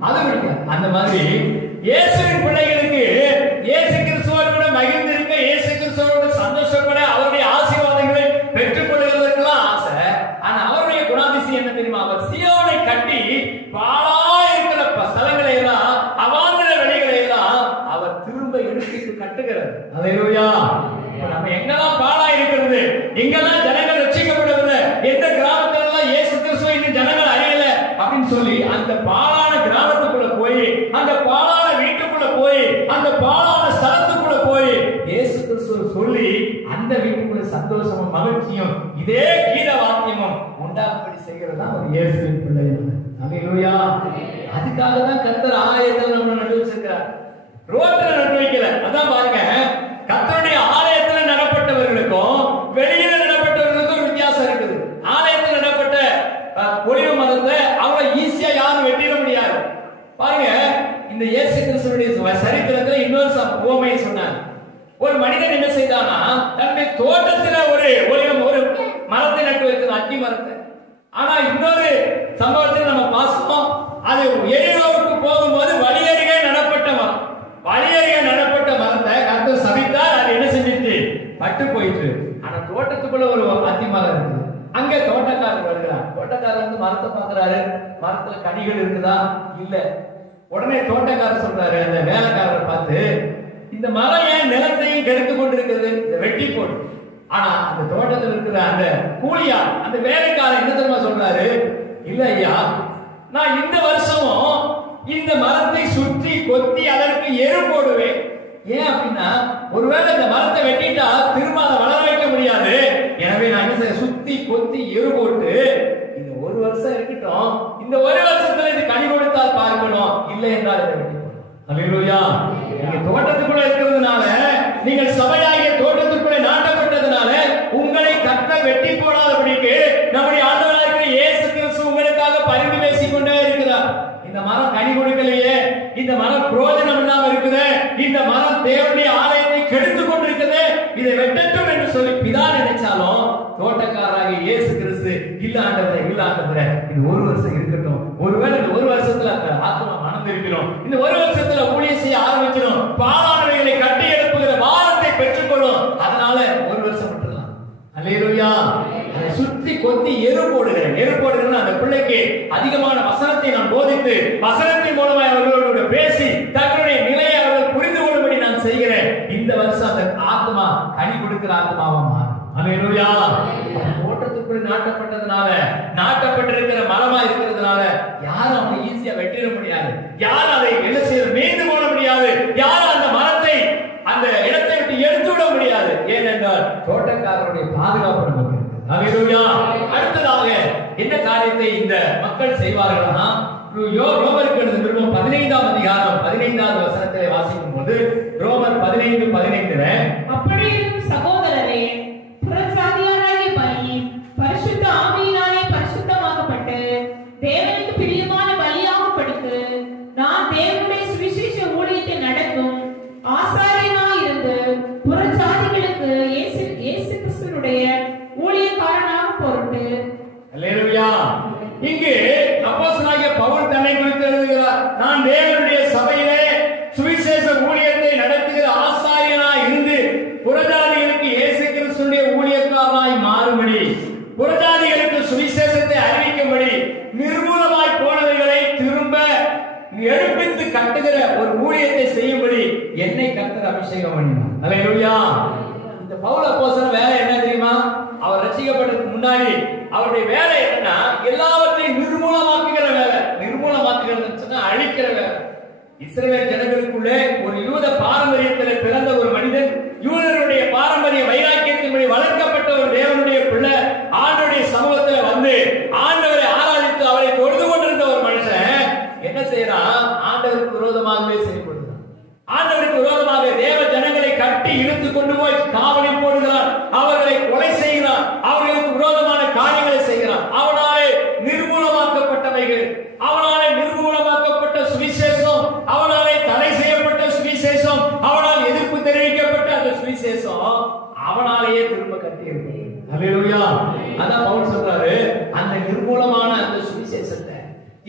அது பிடிக்கும். அந்த மாதிரி இயேசுவின் பிள்ளைகளுக்கு இயேசு கிறிஸ்துவோடு மகிழ்ந்திருக்க, இயேசு கிறிஸ்துவோடு சந்தோஷப்பட, அவருடைய ஆசீர்வாதங்களை பெற்றுக் கொள்வதற்கெல்லாம் ஆசை. ஆனா அவருடைய குணாதிசயம் என்ன தெரியுமா? அவர் சீயோனை கட்டி பாழா இருக்கிற ஸ்தலங்களை எல்லாம், அவாந்தர வெளிகளை எல்லாம் அவர் திரும்ப எடுத்து கட்டுகிறார். அல்லேலூயா. நம்ம எங்கெல்லாம் பாழா இருக்கிறது, எங்கெல்லாம் ஜனங்கள் ரட்சிக்கப்படுவது, எந்த கிராமத்துல எல்லாம் இயேசு கிறிஸ்துவை இன்னும் ஜனங்கள் அறியல அப்படின்னு சொல்லி அந்த பாழான கிராமத்துக்குள்ள போய், அந்த பாழான வீட்டுக்குள்ள போய், அந்த பாழான ஸ்தலத்துக்குள்ள போய் இயேசு கிறிஸ்துவை சொல்லி அந்த வீட்டுக்குள்ள சந்தோஷமும் மகிழ்ச்சியும் இதே கீத வாக்கியமும் உண்டாகும்படி செய்கிறது தான் ஒரு இயேசுவின் பிள்ளை. அல்லேலூயா. அதுக்காக தான் கர்த்தர் ஆலயத்தில் நம்ம நட்டு வச்சிருக்கிறார், ரோட்ல நட்டு வைக்கல. அதான் பாருங்க, கர்த்தருடைய ஆலயத்தில் நடப்பட்டவர்களுக்கும் வெளியில நடப்பட்டவர்களுக்கும் வித்தியாசம் இருக்குது. ஆலயத்தில் நடப்பட்ட ஒளிவு மதத்தை அவங்க ஈஸியா யாரும் வெட்டிட முடியாது. பாருங்க, இந்த இயேசு கிறிஸ்துவினுடைய சரித்திரத்துல இன்னொரு உவமையை சொன்னார். ஒரு மனிதன் என்ன செய்தானா, தன்னுடைய தோட்டத்துல ஒரு மரத்தை நட்டு வைத்தது, அத்தி மரத்தை. ஆனா இன்னொரு சம்பவத்தில் நம்ம பார்த்தோம், அது எரிரோவுக்கு போகும்போது வழியருகே நடப்பட்ட மரம். வழியருகே நடப்பட்ட மரத்தை கர்த்தர் சபித்தார். அது என்ன செஞ்சிட்டு பட்டு போயிட்டு. ஆனா தோட்டத்துக்குள்ள ஒரு அத்தி மரம் இருக்கு. அங்க தோட்டக்காரர் வருகிறார். தோட்டக்காரர் வந்து மரத்தை பாக்குறாரு, மரத்துல கனிகள் இருக்குதா இல்ல. உடனே தோட்டக்காரர் சொல்றாரு அந்த வேலைக்காரரை பார்த்து, இந்த மரம் ஏன் நிலத்தையும் கெடுத்து கொண்டிருக்கிறது, இதை வெட்டி போடு. ஆனா அந்த தோட்டத்தில் இருக்கிற அந்த கூலியா, அந்த வேலைக்காரர் என்ன தெரியுமா சொல்றாரு, இல்ல ஐயா, நான் இந்த வருஷமும் இந்த மரத்தை சுற்றி கொத்தி அதற்கு எரு போடுவேன். ஏன் அப்படின்னா, ஒருவேளை இந்த மரத்தை வெட்டிட்டா திரும்ப அதை வளர வைக்க முடியாது. எனவே நான் என்ன செய்ய, சுத்தி கொத்தி எரு போட்டு இந்த ஒரு வருஷம் இருக்கட்டும், இந்த ஒரு வருஷத்துல இது கனி கொடுத்தால் பார்க்கணும், இல்லை என்றால் இதை வெட்டி போடணும். அல்லேலூயா. நீங்க தோட்டத்துக்குள்ள இருக்கிறதுனால, நீங்கள் சபையாகிய தோட்டத்துக்குள்ளே நாட்டப்பட்டதுனால உங்களை கர்த்தர் வெட்டி போடாதபடிக்கு நம்முடைய ஆண்டவராகிய இயேசு கிறிஸ்து உங்களுக்காக பரிந்து பேசிக் கொண்டே இருக்கிறார். இந்த மரம் கனி கொடுக்கலையே, இந்த மரம் பிரயோஜனம் இல்லாம இருக்குது, இந்த மரம் தேவனுடைய ஆலயத்தை கெடுத்துக் கொண்டிருக்குது, இதை வெட்டட்டும் என்று சொல்லி பிதா நினைச்சாலும் தோட்டக்காரராகிய இயேசு கிறிஸ்து இல்ல ஆண்டவரே, இல்ல ஆண்டவரே, இது ஒரு வருஷம் இருக்கட்டும். ஒருவேளை இந்த ஒரு வருஷத்துல அந்த ஆத்மா மனம் இருக்கிறோம், இந்த ஒரு வருஷத்துல ஊழியம் செய்ய ஆரம்பிச்சிடும், பாலானவைகளை கட்டி எழுப்புகிற வாரத்தை பெற்றுக்கொள்ளும். அதனால ஒரு வருஷம் விட்டுறலாம். அல்லேலூயா. அதை சுற்றி கொத்தி எரு போடுகிறேன். எரு போடுகிறேன் அந்த பிள்ளைக்கு அதிகமான வசனத்தை நான் போதித்து, வசனத்தின் மூலமாக அவர்களோடு பேசி தங்களுடைய நிலையை அவர்கள் புரிந்து கொள்ளும்படி நான் செய்கிறேன். இந்த வருஷம் அந்த ஆத்மா கனி கொடுக்கிற ஆத்மாவா மாறும். அல்லேலூயா. தோட்டத்துக்குள் நாட்டப்பட்டதுனால, நாட்டப்பட்டிருக்கிற மரமா இருக்கிறதுனால யாரும் அவங்க ஈஸியா வெட்டிட முடியாது, யாரும் அதை என்ன செய்ய மீண்டு போட முடியாது, யாரும் அந்த மரத்தை அந்த இடத்தை விட்டு எடுத்து விட முடியாது. ஏனென்றால் தோட்டக்காரருடைய பாதுகாப்பு நமக்கு இருக்கு. அல்லேலூயா. அடுத்ததாக என்ன காரியத்தை இந்த மக்கள் செய்வார்கள்னா, ரோமருக்கு எழுதின நிருபம் 15ஆம் அதிகாரம் 15வது வசனத்தை வாசிக்கும் போது, ரோமர் 15:15 அப்படியே சகோதரரே, புறஜாதியாராகிய பலி பரிசுத்த ஆவியினாலே பரிசுத்தமாக்கப்பட்டு தேவனுக்கு பிரியமான பலியாகப்படுத்து நான் தேவனுடைய சுவிசேஷ ஊழியத்தை நடக்கும் ஆசாரியனாய் இருந்து புறஜாதிகளுக்கு இயேசு கிறிஸ்துவினுடைய ஊழியக்காரனாக பொருட்டு. அல்லேலூயா. இங்கு அப்போஸ்தலனாகிய பவுல் தன்னை குறித்து எழுதுகிறார், நான் தேவனுடைய சபையிலே சுவிசேஷ ஊழியத்தை நடத்துகிற ஆசாரியனாய் இருந்து புறஜாதிகளுக்கு இயேசு கிறிஸ்துவினுடைய ஊழியக்காரனாய் மாறும்படி, புறஜாதிகளுக்கு சுவிசேஷத்தை அறிவிக்கும்படி, நிர்மூலமாய் போனவைகளை திரும்ப எழுப்பித்து கட்டுகிற ஒரு ஊழியத்தை செய்யும்படி என்னை கர்த்தர் அபிஷேகம் பண்ணினார். அல்லேலூயா. இந்த பவுல் அப்போஸ்தலன் வேலை என்ன தெரியுமா? அவர் ரட்சிக்கப்பட்டதுக்கு முன்னாடி அவருடைய வேலை என்னன்னா, எல்லாவற்றையும் நிர்மூலமாக்குகிற வேலை. நிர்மூலமாக்குகிறது சொன்னா அழிக்கிற வேலை. இஸ்ரவேல் ஜனங்களுக்குள்ளே ஒரு யூத பாரம்பரியத்தில் பிறந்த ஒரு மனிதன், யூதருடைய பாரம்பரிய வைராக்கியத்தின்படி வளர்க்கப்பட்ட ஒரு தேவனுடைய பிள்ளை ஆண்டவருடைய சமூகத்தில் வந்து கட்டி இழுத்து கொண்டு போய் காவலில் போடுகிறான், அவர்களை கொலை செய்கிறான், அவர்களுக்கு விரோதமான காரியங்களை செய்கிறான். அவனாலே நிர்மூலமாக்கப்பட்டவைகள், அவனாலே நிர்மூலமாக்கப்பட்ட சுவிசேஷம், அவனாலே தடை செய்யப்பட்ட சுவிசேஷம், அவனால் எதிர்ப்பு தெரிவிக்கப்பட்ட அந்த சுவிசேஷம் அவனாலேயே திரும்ப கட்டி இருக்கு. அல்லேலூயா. அதான் பவுல் சொல்றாரு, அந்த நிர்மூலமான அந்த சுவிசேஷத்தை,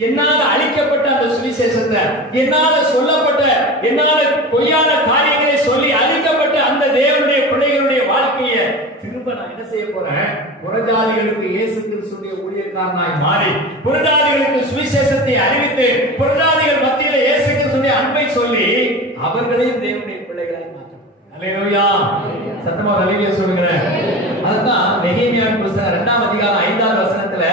என்னால அழிக்கப்பட்ட அந்த சுவிசேஷத்தை, என்னால சொல்லப்பட்ட, என்னால பொய்யான காரியங்களை சொல்லி அழிக்கப்பட்ட அந்த தேவனுடைய பிள்ளைகளுடைய வாழ்க்கையை திரும்ப நான் என்ன செய்ய போறேன்? புறஜாதிகளுக்கு இயேசு கிறிஸ்துவின் ஊழியக்காரனாய் மாறி, புறஜாதிகளுக்கு சுவிசேஷத்தை அறிவித்து, புறஜாதிகள் மத்தியிலே இயேசு கிறிஸ்துவின் அன்பை சொல்லி அவர்களையும் தேவனுடைய பிள்ளைகளாய் மாற்றணும். அல்லேலூயா. சத்தமா அல்லேலூயா சொல்லுங்க. அதுதான் நெகேமியாவின் புத்தகம் 2ஆம் அதிகாரம் 5ஆவது வசனத்துல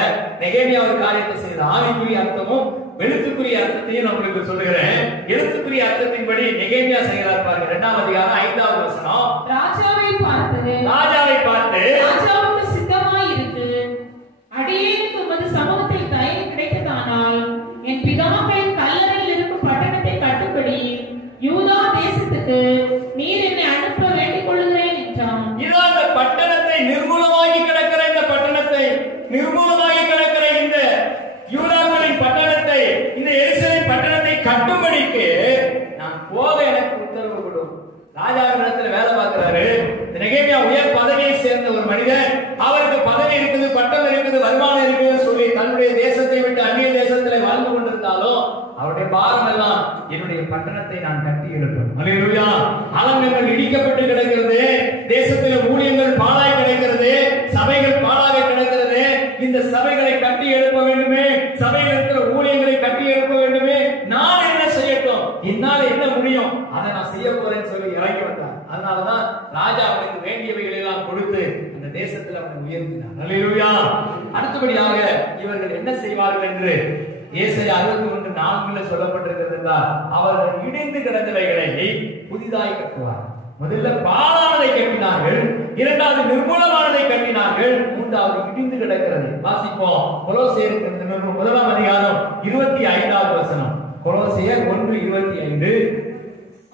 நெகேமியா ஒரு காரியத்தை செய்த ஆவிக்குரிய அர்த்தமும் எழுத்துக்குரிய அர்த்தத்தையும் நான் உங்களுக்கு சொல்லுகிறேன். எழுத்துக்குரிய அர்த்தத்தின்படி நெகேமியா செய்கிறார் பாருங்க. 2ஆம் அதிகாரம் 5ஆவது வசனம். ராஜாவை பார்த்து ராஜாவுக்கு சித்தமாய் இருக்கு, அடியேனுக்கு உமது சமூகத்தில் தயவு கிடைத்ததானால் என் பிதாக்களின் கல்லறையில் இருக்கும் பட்டணத்தை கட்டும்படி யூதா தேசத்துக்கு நீர் என்னை அனுப்ப வேண்டிக் கொள்கிறேன் என்றான். இதான் அந்த பட்டணத்தை நிர்மூலமாகி கிடக்கிற, இந்த பட்டணத்தை நிர்மூலமாகி கிடக்கிற இந்த யூதாக்களின் பட்டணத்தை, இந்த எருசலேம் பட்டணத்தை கட்டும்படிக்கு நான் போக எனக்கு உத்தரவு கொடு. ராஜாவிடத்துல வேலை பார்க்கிறாரு. நெகேமியா உயர் பதவியை சேர்ந்த ஒரு மனிதன், அவருக்கு பதவி இருக்குது, பட்டம் இருக்குது, வருமானம் இருக்குன்னு சொல்லி தன்னுடைய தேசத்தை விட்டு அந்நிய தேசத்துல வாழ்ந்து கொண்டிருந்தாலும் அவருடைய பாரம் எல்லாம் என்னுடைய பட்டணத்தை நான் கட்டி எழுப்பேன். அல்லேலூயா. அலங்கங்கள் இடிக்கப்பட்டு கிடக்கிறது, தேசத்தில் ஊழியங்கள் பாழாய் கிடக்கிறது, சபைகள் பாழாக கிடக்கிறது. இந்த சபைகளை கட்டி எழுப்ப வேண்டுமே, சபையில் இருக்கிற ஊழியங்களை கட்டி எழுப்ப வேண்டுமே, நான் என்ன செய்யட்டும், என்னால் என்ன முடியும், அதை நான் செய்ய போறேன்னு சொல்லி இறங்கி வந்தார். அதனாலதான் ராஜா அவனுக்கு வேண்டியவைகளை எல்லாம் கொடுத்து அந்த தேசத்தில் அவனை உயர்த்தினார். அல்லேலூயா. அடுத்தபடியாக இவர்கள் என்ன செய்வார்கள் என்று ஏசாயா 61:4 சொல்லப்பட்டிருக்கிறது என்றால், அவர்கள் இடிந்து கிடந்தவைகளை புதிதாய் கட்டுவார். முதல்ல பாழானதை கட்டினார்கள், இரண்டாவது நிர்மூலமானதை கட்டினார்கள், மூன்றாவது இடிந்து கிடக்கிறது. வாசிப்போம். கொலோசியர் 1ஆம் அதிகாரம் 25வது வசனம். கொலோசியர் 1:25.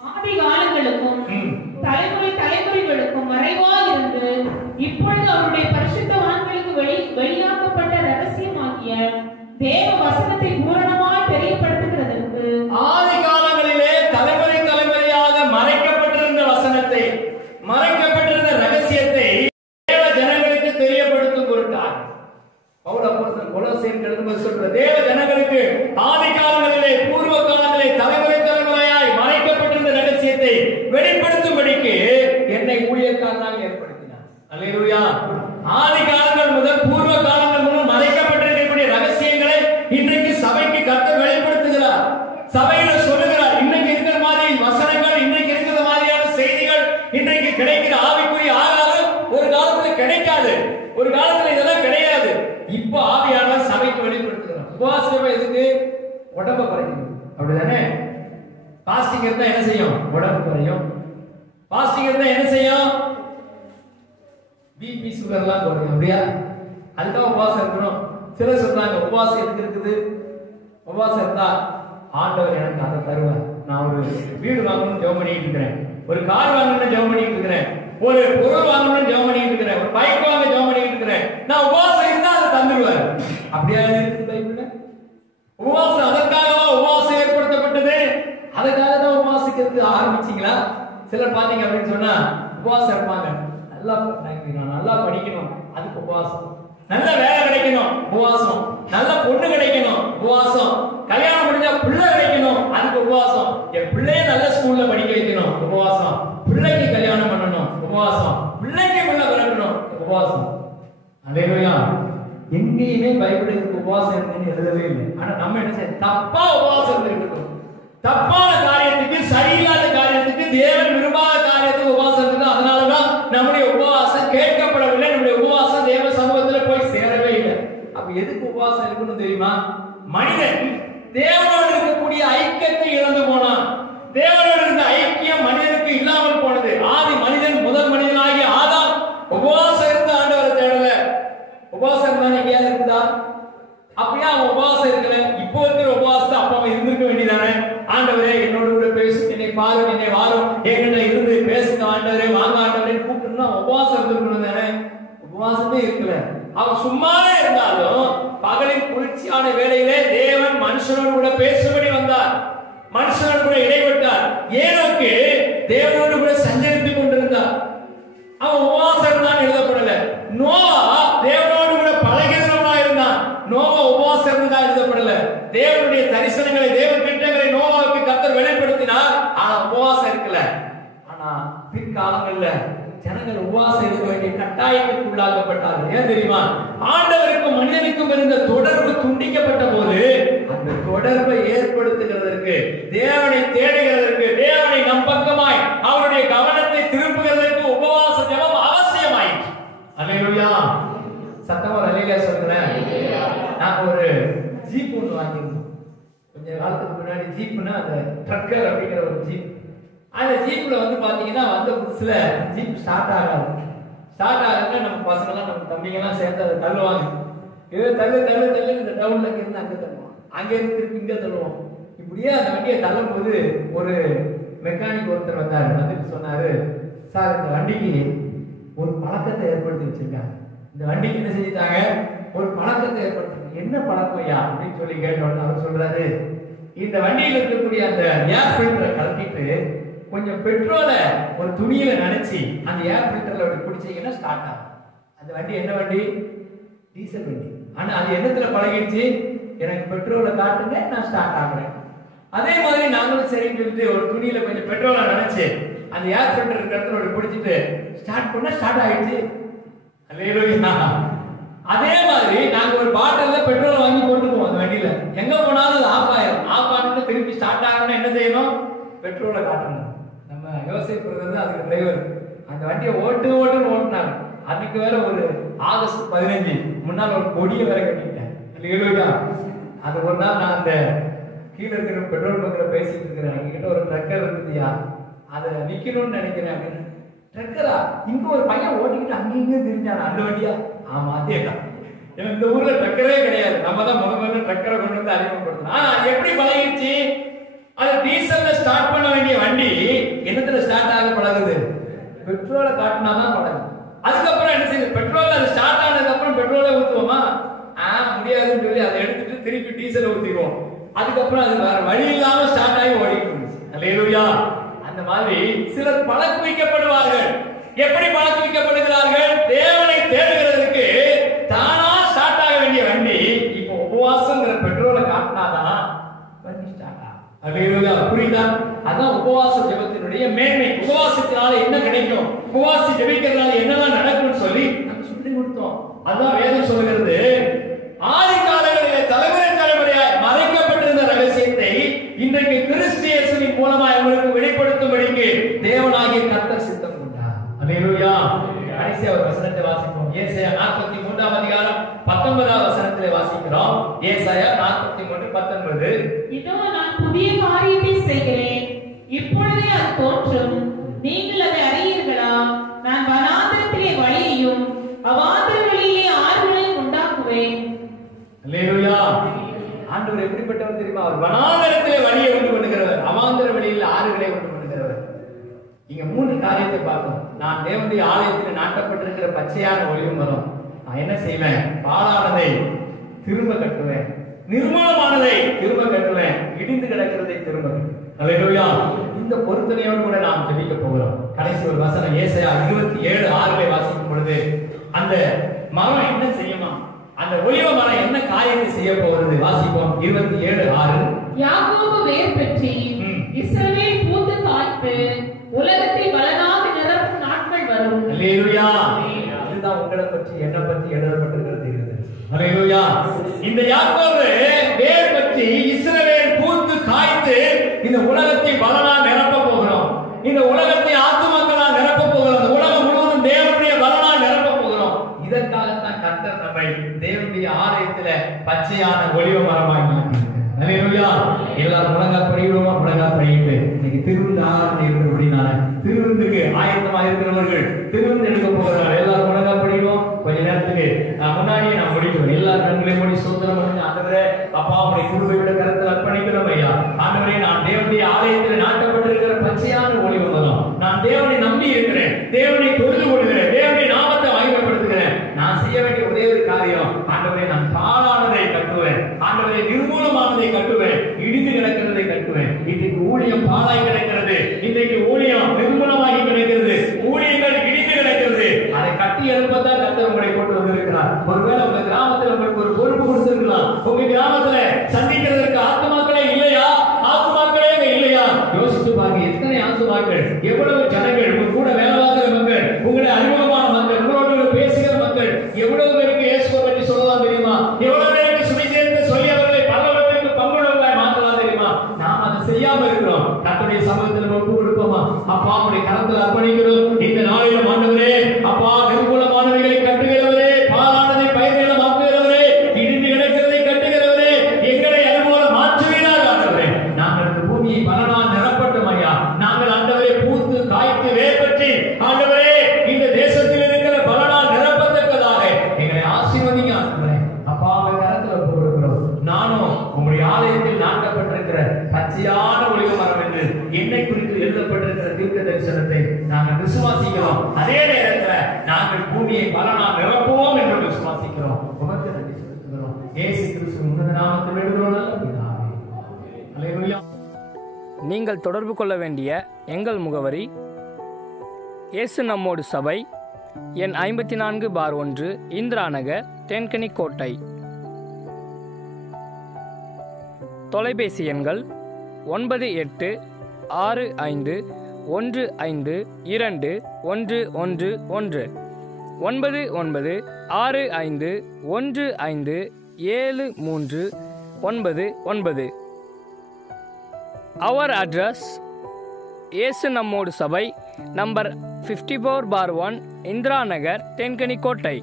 ஆதி காலங்களுக்கும் தலைமுறை தலைமுறைகளுக்கும் மறைவாய் இருந்து இப்பொழுது அவருடைய பரிசுத்தவான்களுக்கு வெளியாக்கப்பட்ட ரகசியமாகிய தேவ வசனத்தை பூரணமாய் தெரியப்படுத்துகிறதற்கு, ஆதி காலங்களிலே தலைமுறை தலைமுறையாக மறைக்கப்பட்டிருந்த வசனத்தை, மறைக்கப்பட்டிருந்த ரகசியத்தை தேவ ஜனங்களுக்கு தெரியப்படுத்தும் பொருட்டார் பவுல் அப்போஸ்தலன் கொலோசியருக்கு எழுதும்போது சொல்றார், தேவ ஜனங்களுக்கு ஆதி காலங்களிலே, பூர்வ காலங்களிலே தலைமுறை தலைமுறையாய் மறைக்கப்பட்டிருந்த ரகசியத்தை வெளிப்படுத்தும்படிக்கு என்னை ஊழியக்காரனாக ஏற்படுத்தினார். அல்லேலூயா. ஆதி காலங்கள் முதல் பூர்வ காலங்கள் முதல் மறைக்கப்பட்டிருக்கக்கூடிய ரகசியங்களை இன்றைக்கு சபைக்கு கர்த்தர் வெளிப்படுத்துகிறார். சபையில சொல்லுகிறார், இன்னைக்கு இருக்கிற மாதிரி வசனங்கள், இன்றைக்கு இருக்கிற மாதிரியான செய்திகள், இன்றைக்கு கிடைக்கிற ஆவிக்குரிய ஆகாரம் ஒரு காலத்துல கிடைக்காது. ஒரு காலத்துல இதெல்லாம் கிடையாது. இப்ப ஆவியானவர் சபைக்கு வெளிப்படுத்துகிறார். உபவாசம் எதுக்கு? உடம்ப குறைக்கணும். அப்படிதானே? பாஸ்டிங் இருந்தா என்ன செய்யும்? உடம்பு குறையும். பாஸ்டிங் இருந்தா என்ன செய்யும்? பிபி சுகர் எல்லாம் குறையும். அப்படியா? அதுதான் உபவாசம் இருக்கணும். சிலர் சொல்றாங்க, உபவாசம் எதுக்கு இருக்குது? உபவாசம் இருந்தா ஆண்டவர் எனக்கு அதை தருவார். நான் ஒரு வீடு வாங்கணும்னு ஜெபம் பண்ணிட்டு இருக்கிறேன், ஒரு கார் வாங்கணும்னு ஜெபம் பண்ணிட்டு இருக்கிறேன், ஒரு பொருள் வாங்கணும்னு ஜெபம் பண்ணிட்டு இருக்கிறேன், ஒரு பைக் வாங்க ஜெபம் பண்ணிட்டு இருக்கிறேன், நான் உபவாசம் இருந்தா அதை தந்துடுவார். அப்படியா இருக்குது பைபிள்ல? உபவாசம் அதற்காகவா உபவாசம் ஏற்படுத்தப்பட்டது? அதுக்காக தான் உபவாசிக்கிறதுக்கு ஆரம்பிச்சீங்களா? சிலர் பாத்தீங்க அப்படின்னு சொன்னா உபவாசம் இருப்பாங்க, நல்லா படிக்கணும் அதுக்கு உபவாசம், நல்ல வேலை கிடைக்கணும் உபவாசம், நல்ல பொண்ணு கிடைக்கணும் உபவாசம், கல்யாணம் முடிஞ்சா பிள்ளை கிடைக்கணும் அதுக்கு உபவாசம், என் பிள்ளைய நல்ல ஸ்கூல்ல படிக்க வைக்கணும் உபவாசம், பிள்ளைக்கு கல்யாணம் பண்ணணும் உபவாசம், பிள்ளைக்கு பிள்ளை பிறக்கணும் உபவாசம். அல்லேலூயா. எங்கேயுமே பைபிளுக்கு உபவாசம் இருக்குன்னு எழுதவே இல்லை. ஆனா நம்ம என்ன செய்ய, தப்பா உபவாசம் இருக்கணும். தப்பான காரியத்துக்கு, சரியில்லாத காரியத்துக்கு, தேவன் விரும்பாத காரியத்துக்கு உபவாசம் இருக்கு. அதனாலதான் நம்முடைய உபவாசம் கேட்கப்படவில்லை, நம்முடைய உபவாசம் தேவ சமூகத்துல போய் சேரவே இல்லை. அப்ப எதுக்கு உபவாசம் இருக்குன்னு தெரியுமா? மனிதன் தேவனோடு இருக்கக்கூடிய ஐக்கியத்தை இழந்து போனான். தேவனோடு இருந்த ஐக்கியம் மனிதனுக்கு இல்லாமல் போனது. ஆதி மனிதன், முதல் மனிதனாகிய ஆதாம் உபவாசம் இருந்த ஆண்டவரை தேடல. உபவாசம் இருந்தா எங்கேயாவது இருக்குதா? அப்படியே அவன் உபவாசம் இருக்கல. இப்போ இருக்கிற உபவாசத்தை அப்ப அவன் இருந்திருக்க வேண்டியதானே? ஆண்டவரே என்னோட கூட பேசு, என்னை பாரு, என்னை வாரும், என்கிட்ட இருந்து பேசுங்க ஆண்டவரே, போது இருக்கல. அவன் சும்மாவே இருந்தாலும் பகலின் குளிர்ச்சியான வேளையிலே தேவன் மனுஷனோடு கூட பேசும்படி வந்தார், மனுஷனோடு கூட இடைப்பட்டார். ஏனோக்கு தேவனோடு கூட சஞ்சரித்துக் கொண்டிருந்தார். அவன் உபவாசம் இருந்தான் எழுதப்படல. நோவா தேவனோடு கூட பழகிறவனா இருந்தான். நோவா உபவாசம் இருந்தா எழுதப்படல. தேவனுடைய தரிசனங்களை, தேவ திட்டங்களை நோவாவுக்கு கர்த்தர் வெளிப்படுத்தினார். ஆனா உபவாசம் இருக்கல. ஆனா பிற்காலங்கள்ல ஜனங்கள் உபவாசம் இருக்க வேண்டிய கட்டாயத்திற்கு உள்ளாக்கப்பட்டார்கள். ஏன் தெரியுமா? ஆண்டவருக்கும் மனிதனுக்கும் இருந்த தொடர்பு துண்டிக்கப்பட்ட போது அந்த தொடர்பை ஏற்படுத்துகிறதற்கு, தேவனை தேடுகிறதற்கு, தேவனை நம் பக்கமாய் அவருடைய கவனத்தை திருப்புகிறதற்கு உபவாச ஜெபம் அவசியமாயிற்று. அல்லேலூயா. சத்தமா அல்லேலூயா சொல்றேன். நான் ஒரு ஜீப் ஒன்று வாங்கியிருந்தோம் கொஞ்ச காலத்துக்கு முன்னாடி. ஜீப்னா அந்த ட்ரக்கர் அப்படிங்கிற ஒரு ஜீப். அந்த ஜீப்ல வந்து பாத்தீங்கன்னா வந்த புதுசுல ஜீப் ஸ்டார்ட் ஆகாது. ஸ்டார்ட் ஆகுதுன்னா நம்ம பசங்கெல்லாம், நம்ம தம்பிங்கெல்லாம் சேர்ந்து அதை தள்ளுவாங்க. ஏதோ தள்ளு தள்ளு தள்ளு, இந்த டவுன்ல இருந்து அங்கே தள்ளுவோம், அங்கே இருந்து திருப்பி இங்கே தள்ளுவோம். இப்படியே அந்த வண்டியை தள்ளும் போது ஒரு மெக்கானிக் ஒருத்தர் வந்தாரு. வந்துட்டு சொன்னாரு, சார் இந்த வண்டிக்கு ஒரு பழக்கத்தை ஏற்படுத்தி வச்சிருக்காங்க. இந்த வண்டிக்கு என்ன செஞ்சுட்டாங்க? ஒரு பழக்கத்தை ஏற்படுத்தி. என்ன பழக்கம் ஐயா அப்படின்னு சொல்லி கேட்டோன்னு அவர் சொல்றாரு, இந்த வண்டியில் இருக்கக்கூடிய அந்த ஏர் ஃபில்டரை கலட்டிட்டு கொஞ்சம் பெட்ரோலை ஒரு துணியில நினைச்சு அந்த ஏர் ஃபில்டர்ல பிடிச்சீங்கன்னா ஸ்டார்ட் ஆகும். அந்த வண்டி என்ன வண்டி? டீசல் வண்டி. ஆனா அது என்னத்துல பழகிடுச்சு? எனக்கு பெட்ரோலை காட்டுங்க, நான் ஸ்டார்ட் ஆகுறேன். அதே மாதிரி நாங்களும் சரின்னு சொல்லிட்டு ஒரு துணியில கொஞ்சம் பெட்ரோலை நினைச்சு அந்த ஏர் ஃபில்டர் இருக்கிறத பிடிச்சிட்டு ஸ்டார்ட் பண்ண ஸ்டார்ட் ஆயிடுச்சு. அல்லேலூயா. அதே மாதிரி நாங்க ஒரு பாட்டில்ல பெட்ரோல் வாங்கி போட்டுக்குவோம் அந்த வண்டியில. எங்க போனாலும் அது ஆஃப் ஆயிடும். ஆஃப் ஆனோட திருப்பி ஸ்டார்ட் ஆகணும்னா என்ன செய்யணும்? பெட்ரோலை காட்டணும். நம்ம யோசிக்கிறது அதுக்கு டிரைவர் அந்த வண்டியை ஓட்டுன்னு ஓட்டுனாங்க. அதுக்கு வேற ஒரு ஆகஸ்ட் 15 முன்னால் ஒரு கொடியை வேற கட்டிட்டேன். அல்லேலூயா. அது ஒரு நாள் நான் அந்த கீழே இருக்கிற பெட்ரோல் பங்க்ல பேசிட்டு இருக்கிறேன். என்கிட்ட ஒரு ட்ரக்கர் இருந்துதியா, அதை விற்கணும்னு நினைக்கிறேன் அப்படின்னு. ட்ரக்கரா? இங்க ஒரு பையன் ஓட்டிக்கிட்டு அங்கேயும் தெரிஞ்சான். அந்த வண்டியா? ஆமா அதேதான். ஏன்னா இந்த ஊர்ல ட்ரக்கரே கிடையாது. நம்ம தான் முதல்ல ட்ரக்கரை கொண்டு வந்து அறிமுகப்படுத்தணும். ஆனா எப்படி பழகிடுச்சு? அது டீசல்ல ஸ்டார்ட் பண்ண வேண்டிய வண்டி என்னத்துல ஸ்டார்ட் ஆக பழகுது? பெட்ரோலை காட்டினாதான் பழகுது. அதுக்கப்புறம் என்ன செய்யுது? பெட்ரோல் அது ஸ்டார்ட் ஆனதுக்கு அப்புறம் பெட்ரோலை ஊத்துவோமா? முடியாதுன்னு சொல்லி அதை எடுத்துட்டு திருப்பி டீசலை ஊத்திடுவோம். அதுக்கப்புறம் அது வேற வழி இல்லாம ஸ்டார்ட் ஆகி ஓடிட்டு இருந்துச்சு. அல்லேலூயா. அந்த மாதிரி சிலர் பழக்குவிக்கப்படுவார்கள். எப்படி பழக்குவிக்கப்படுகிறார்கள்? தேவனை தேடுகிறதுக்கு தானா ஸ்டார்ட் ஆக வேண்டிய வண்டி இப்போ உபவாசங்கிற பெட்ரோலை காட்டினாதான் வண்டி ஸ்டார்ட் ஆகும். அல்லேலூயா. புரியுதா? அதான் உபவாச ஜெபத்தினுடைய மேன்மை. உபவாசத்தினால என்ன கிடைக்கும், உபவாசி ஜெபிக்கிறதுனால என்னதான் நடக்கும்னு சொல்லி நம்ம சொல்லி கொடுத்தோம். அதான் வேதம் சொல்கிறது, ஆதி காலங்களிலே தலைமுறை தலைமுறையாய் மறைக்கப்பட்டிருந்த ரகசியத்தை இன்றைக்கு கிறிஸ்து இயேசுவின் மூலமாய் உங்களுக்கு வெளிப்படுத்தும்படிக்கு தேவனாகிய கர்த்தர் சித்தம் கொண்டார். அல்லேலூயா. கடைசியா ஒரு வசனத்தை வாசிப்போம். ஏசாயா 43ஆம் அதிகாரம் 19ஆம் வசனத்திலே வாசிக்கிறோம். ஏசாயா 43:19. இதோ நான் புதிய காரியத்தை செய்கிறேன், இப்பொழுதே அது தோன்றும், நீங்கள் அதை அறியீர்களா? நான் வனாந்திரத்திலே வழியையும் அவாந்திர வழியிலே ஆறுகளையும் உண்டாக்குவேன். அல்லேலூயா. ஆண்டவர் எப்படிப்பட்டவர் தெரியுமா? அவர் வனாந்திரத்திலே வழியை உண்டு பண்ணுகிறவர், அவாந்திர வழியில் ஆறுகளை உண்டு பண்ணுகிறவர். இங்க 3 காரியத்தை பார்த்தோம். நான் தேவனுடைய ஆலயத்தில் நாட்டப்பட்டிருக்கிற பச்சையான ஒளிவு மரம். நான் என்ன செய்வேன்? பாழானதை திரும்ப கட்டுவேன், நிர்மூலமானதை திரும்ப கட்டுவேன், இடிந்து கிடக்கிறதை திரும்ப கட்டுவேன். அல்லேலூயா. இந்த பொருத்தனையோடு கூட நாம் ஜெபிக்க போகிறோம். கடைசி ஒரு வசனம் ஏசாயா 27:6 வாசிக்கும் பொழுது அந்த மரம் என்ன செய்யுமா? அந்த ஒலிவ மரம் என்ன காரியத்தை செய்ய போகிறது? வாசிப்போம். 27:6. யாக்கோபு வேர் பெற்றி இஸ்ரவேல் பூத்து காய்த்து உலகத்தில் பலனாக நிரப்பும் நாட்கள் வரும். அல்லேலூயா. இதுதான் உங்களை பற்றி என்னை பற்றி எழுதப்பட்டிருக்கிறது. அல்லேலூயா. இந்த யாக்கோபு வேர் பற்றி இஸ்ரவேல் பூத்து காய்த்து இந்த உலகத்தை பலனாக நிரப்ப போகிறோம். இந்த உலகத்தை ஆத்துமக்களால் நிரப்ப போகிறோம். இந்த உலகம் முழுவதும் தேவனுடைய பலனால் நிரப்ப போகிறோம். இதற்காகத்தான் கர்த்தர் நம்மை தேவனுடைய ஆலயத்துல பச்சையான ஒலிவ மரமாய் மாற்றினார். அல்லேலூயா. எல்லாரும் முழங்கா படிக்கிறோமா? முழங்கா படிக்கிட்டு இன்னைக்கு திருவிருந்து ஆராதனை அப்படின்னா திருவிருந்துக்கு ஆயத்தமாக இருக்கிறவர்கள் திருவிருந்து எடுக்க போகிறார்கள். எல்லாரும் முழங்கா படிக்கிறோம். கொஞ்ச நேரத்துக்கு முன்னாடியே நான் முடிக்கிறோம். எல்லாரும் கண்களை மூடி சோதனம் பண்ணி, ஆண்டவரே அப்பா உடைய குருவை விட கருத்தில் அர்ப்பணிக்கிறோம் ஐயா. ஆண்டவரே, நான் தேவனுடைய ஆலயத்தில் நாட்டப்பட்டிருக்கிற பச்சையான ஒளிவ மரம். நான் தேவனை நம்பி இருக்கிறேன், தேவனை தொழுது கொள்கிறேன், தேவனுடைய நாமத்தை மகிமைப்படுத்துகிறேன். நான் செய்ய வேண்டிய ஒரே ஒரு காரியம், ஆண்டவரே நான் பாழானதை கட்டுவேன், ஆண்டவரே நிர்மூலமானதை கட்டுவேன், இடிந்து கிடக்கிறதை கட்டுவேன். இன்றைக்கு ஊழியம் பாழாய் கிடக்கிறது, இன்றைக்கு ஊழியம் நிர்மூலமாகி கிடக்கிறது, ஊழியங்கள் இடிந்து கிடக்கிறது. அதை கட்டி எழுப்பத்தான் கர்த்தர் உங்களை கொண்டு வந்திருக்கிறார். ஒருவேளை உங்க கிராமத்தில் உங்களுக்கு ஒரு பொறுப்பு கொடுத்திருக்கலாம். உங்க கிராமத்துல சந்திக்கிறதற்கு ஆத்துமாக்களே இல்லையா? ஆத்துமாக்களே இல்லையா? யோசித்து பாருங்க, எத்தனை ஆத்துமாக்கள், எவ்வளவு ஜனங்கள், உங்க கூட வேலை பார்க்கிற மக்கள், உங்களை அறிமுகமான மக்கள், உங்களோட பேசுகிற மக்கள், எவ்வளவு பேருக்கு இயேசுவை பற்றி சொல்லலாம் தெரியுமா? எவ்வளவு பேருக்கு சுவிசேஷத்தை சொல்லி அவர்களை பரலோகத்திற்கு பங்குள்ளவர்களாய் மாற்றலாம் தெரியுமா? நாம் அதை செய்யாம இருக்கிறோம். கர்த்தருடைய சமூகத்தில் ஒப்பு கொடுப்போமா? அப்பா உடைய கரத்தில் அர்ப்பணிக்கிறோம். இந்த நாளிலும் ஆண்டவரே, அப்பா நிர்மூலமானவைகளை கட்டுகிறவரே, பாலானதை பயிர்களமாக்குகிறவரே, இடிந்து கிடக்கிறதை கட்டுகிறவரே, எங்களை அதுபோல மாற்றுவீராக ஆண்டவரே. நாங்கள் இந்த பூமியை பலனால் நிரப்பட்டும் ஐயா. நாங்கள் ஆண்டவரே பூத்து காய்த்து வேர் பற்றி ஆண்டவரே இந்த தேசத்தில் இருக்கிற பலனால் நிரப்பத்தக்கதாக எங்களை ஆசீர்வதிங்க ஆண்டவரே. அப்பா உங்க கரத்தில் ஒப்பு கொடுக்கிறோம். நானும் உங்களுடைய ஆலயத்தில் நாட்டப்பட்டிருக்கிற பச்சையான ஒளிவு மரம் என்று என்னை குறித்து எழுதப்பட்டிருக்கிற தீர்க்க தரிசனத்தை நாங்கள் விசுவாசிக்கிறோம். அதே நேரத்தில் நாங்கள் பூமியை பலனால் நிரப்புவோம் என்று விசுவாசிக்கிறோம். உமக்கு நன்றி செலுத்துகிறோம். இயேசு கிறிஸ்து உன்னத நாமத்தில் வேண்டுகிறோம் நல்ல பிதாவே. அல்லேலூயா. நீங்கள் தொடர்பு கொள்ள வேண்டிய எங்கள் முகவரி: இயேசு நம்மோடு சபை, எண் 54/1, இந்திரா நகர், தென்கனி கோட்டை. தொலைபேசி எண்கள் 9865152111, 9965157399. Our address: இயேசு நம்மோடு சபை, நம்பர் 54/1, இந்திரா நகர், தென்கனி கோட்டை.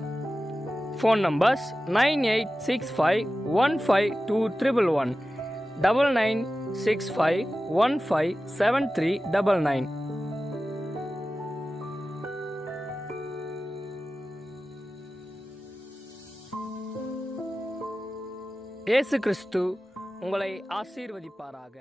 Phone numbers 9865152311, 9965157399. இயேசு கிறிஸ்து உங்களை ஆசீர்வதிப்பாராக.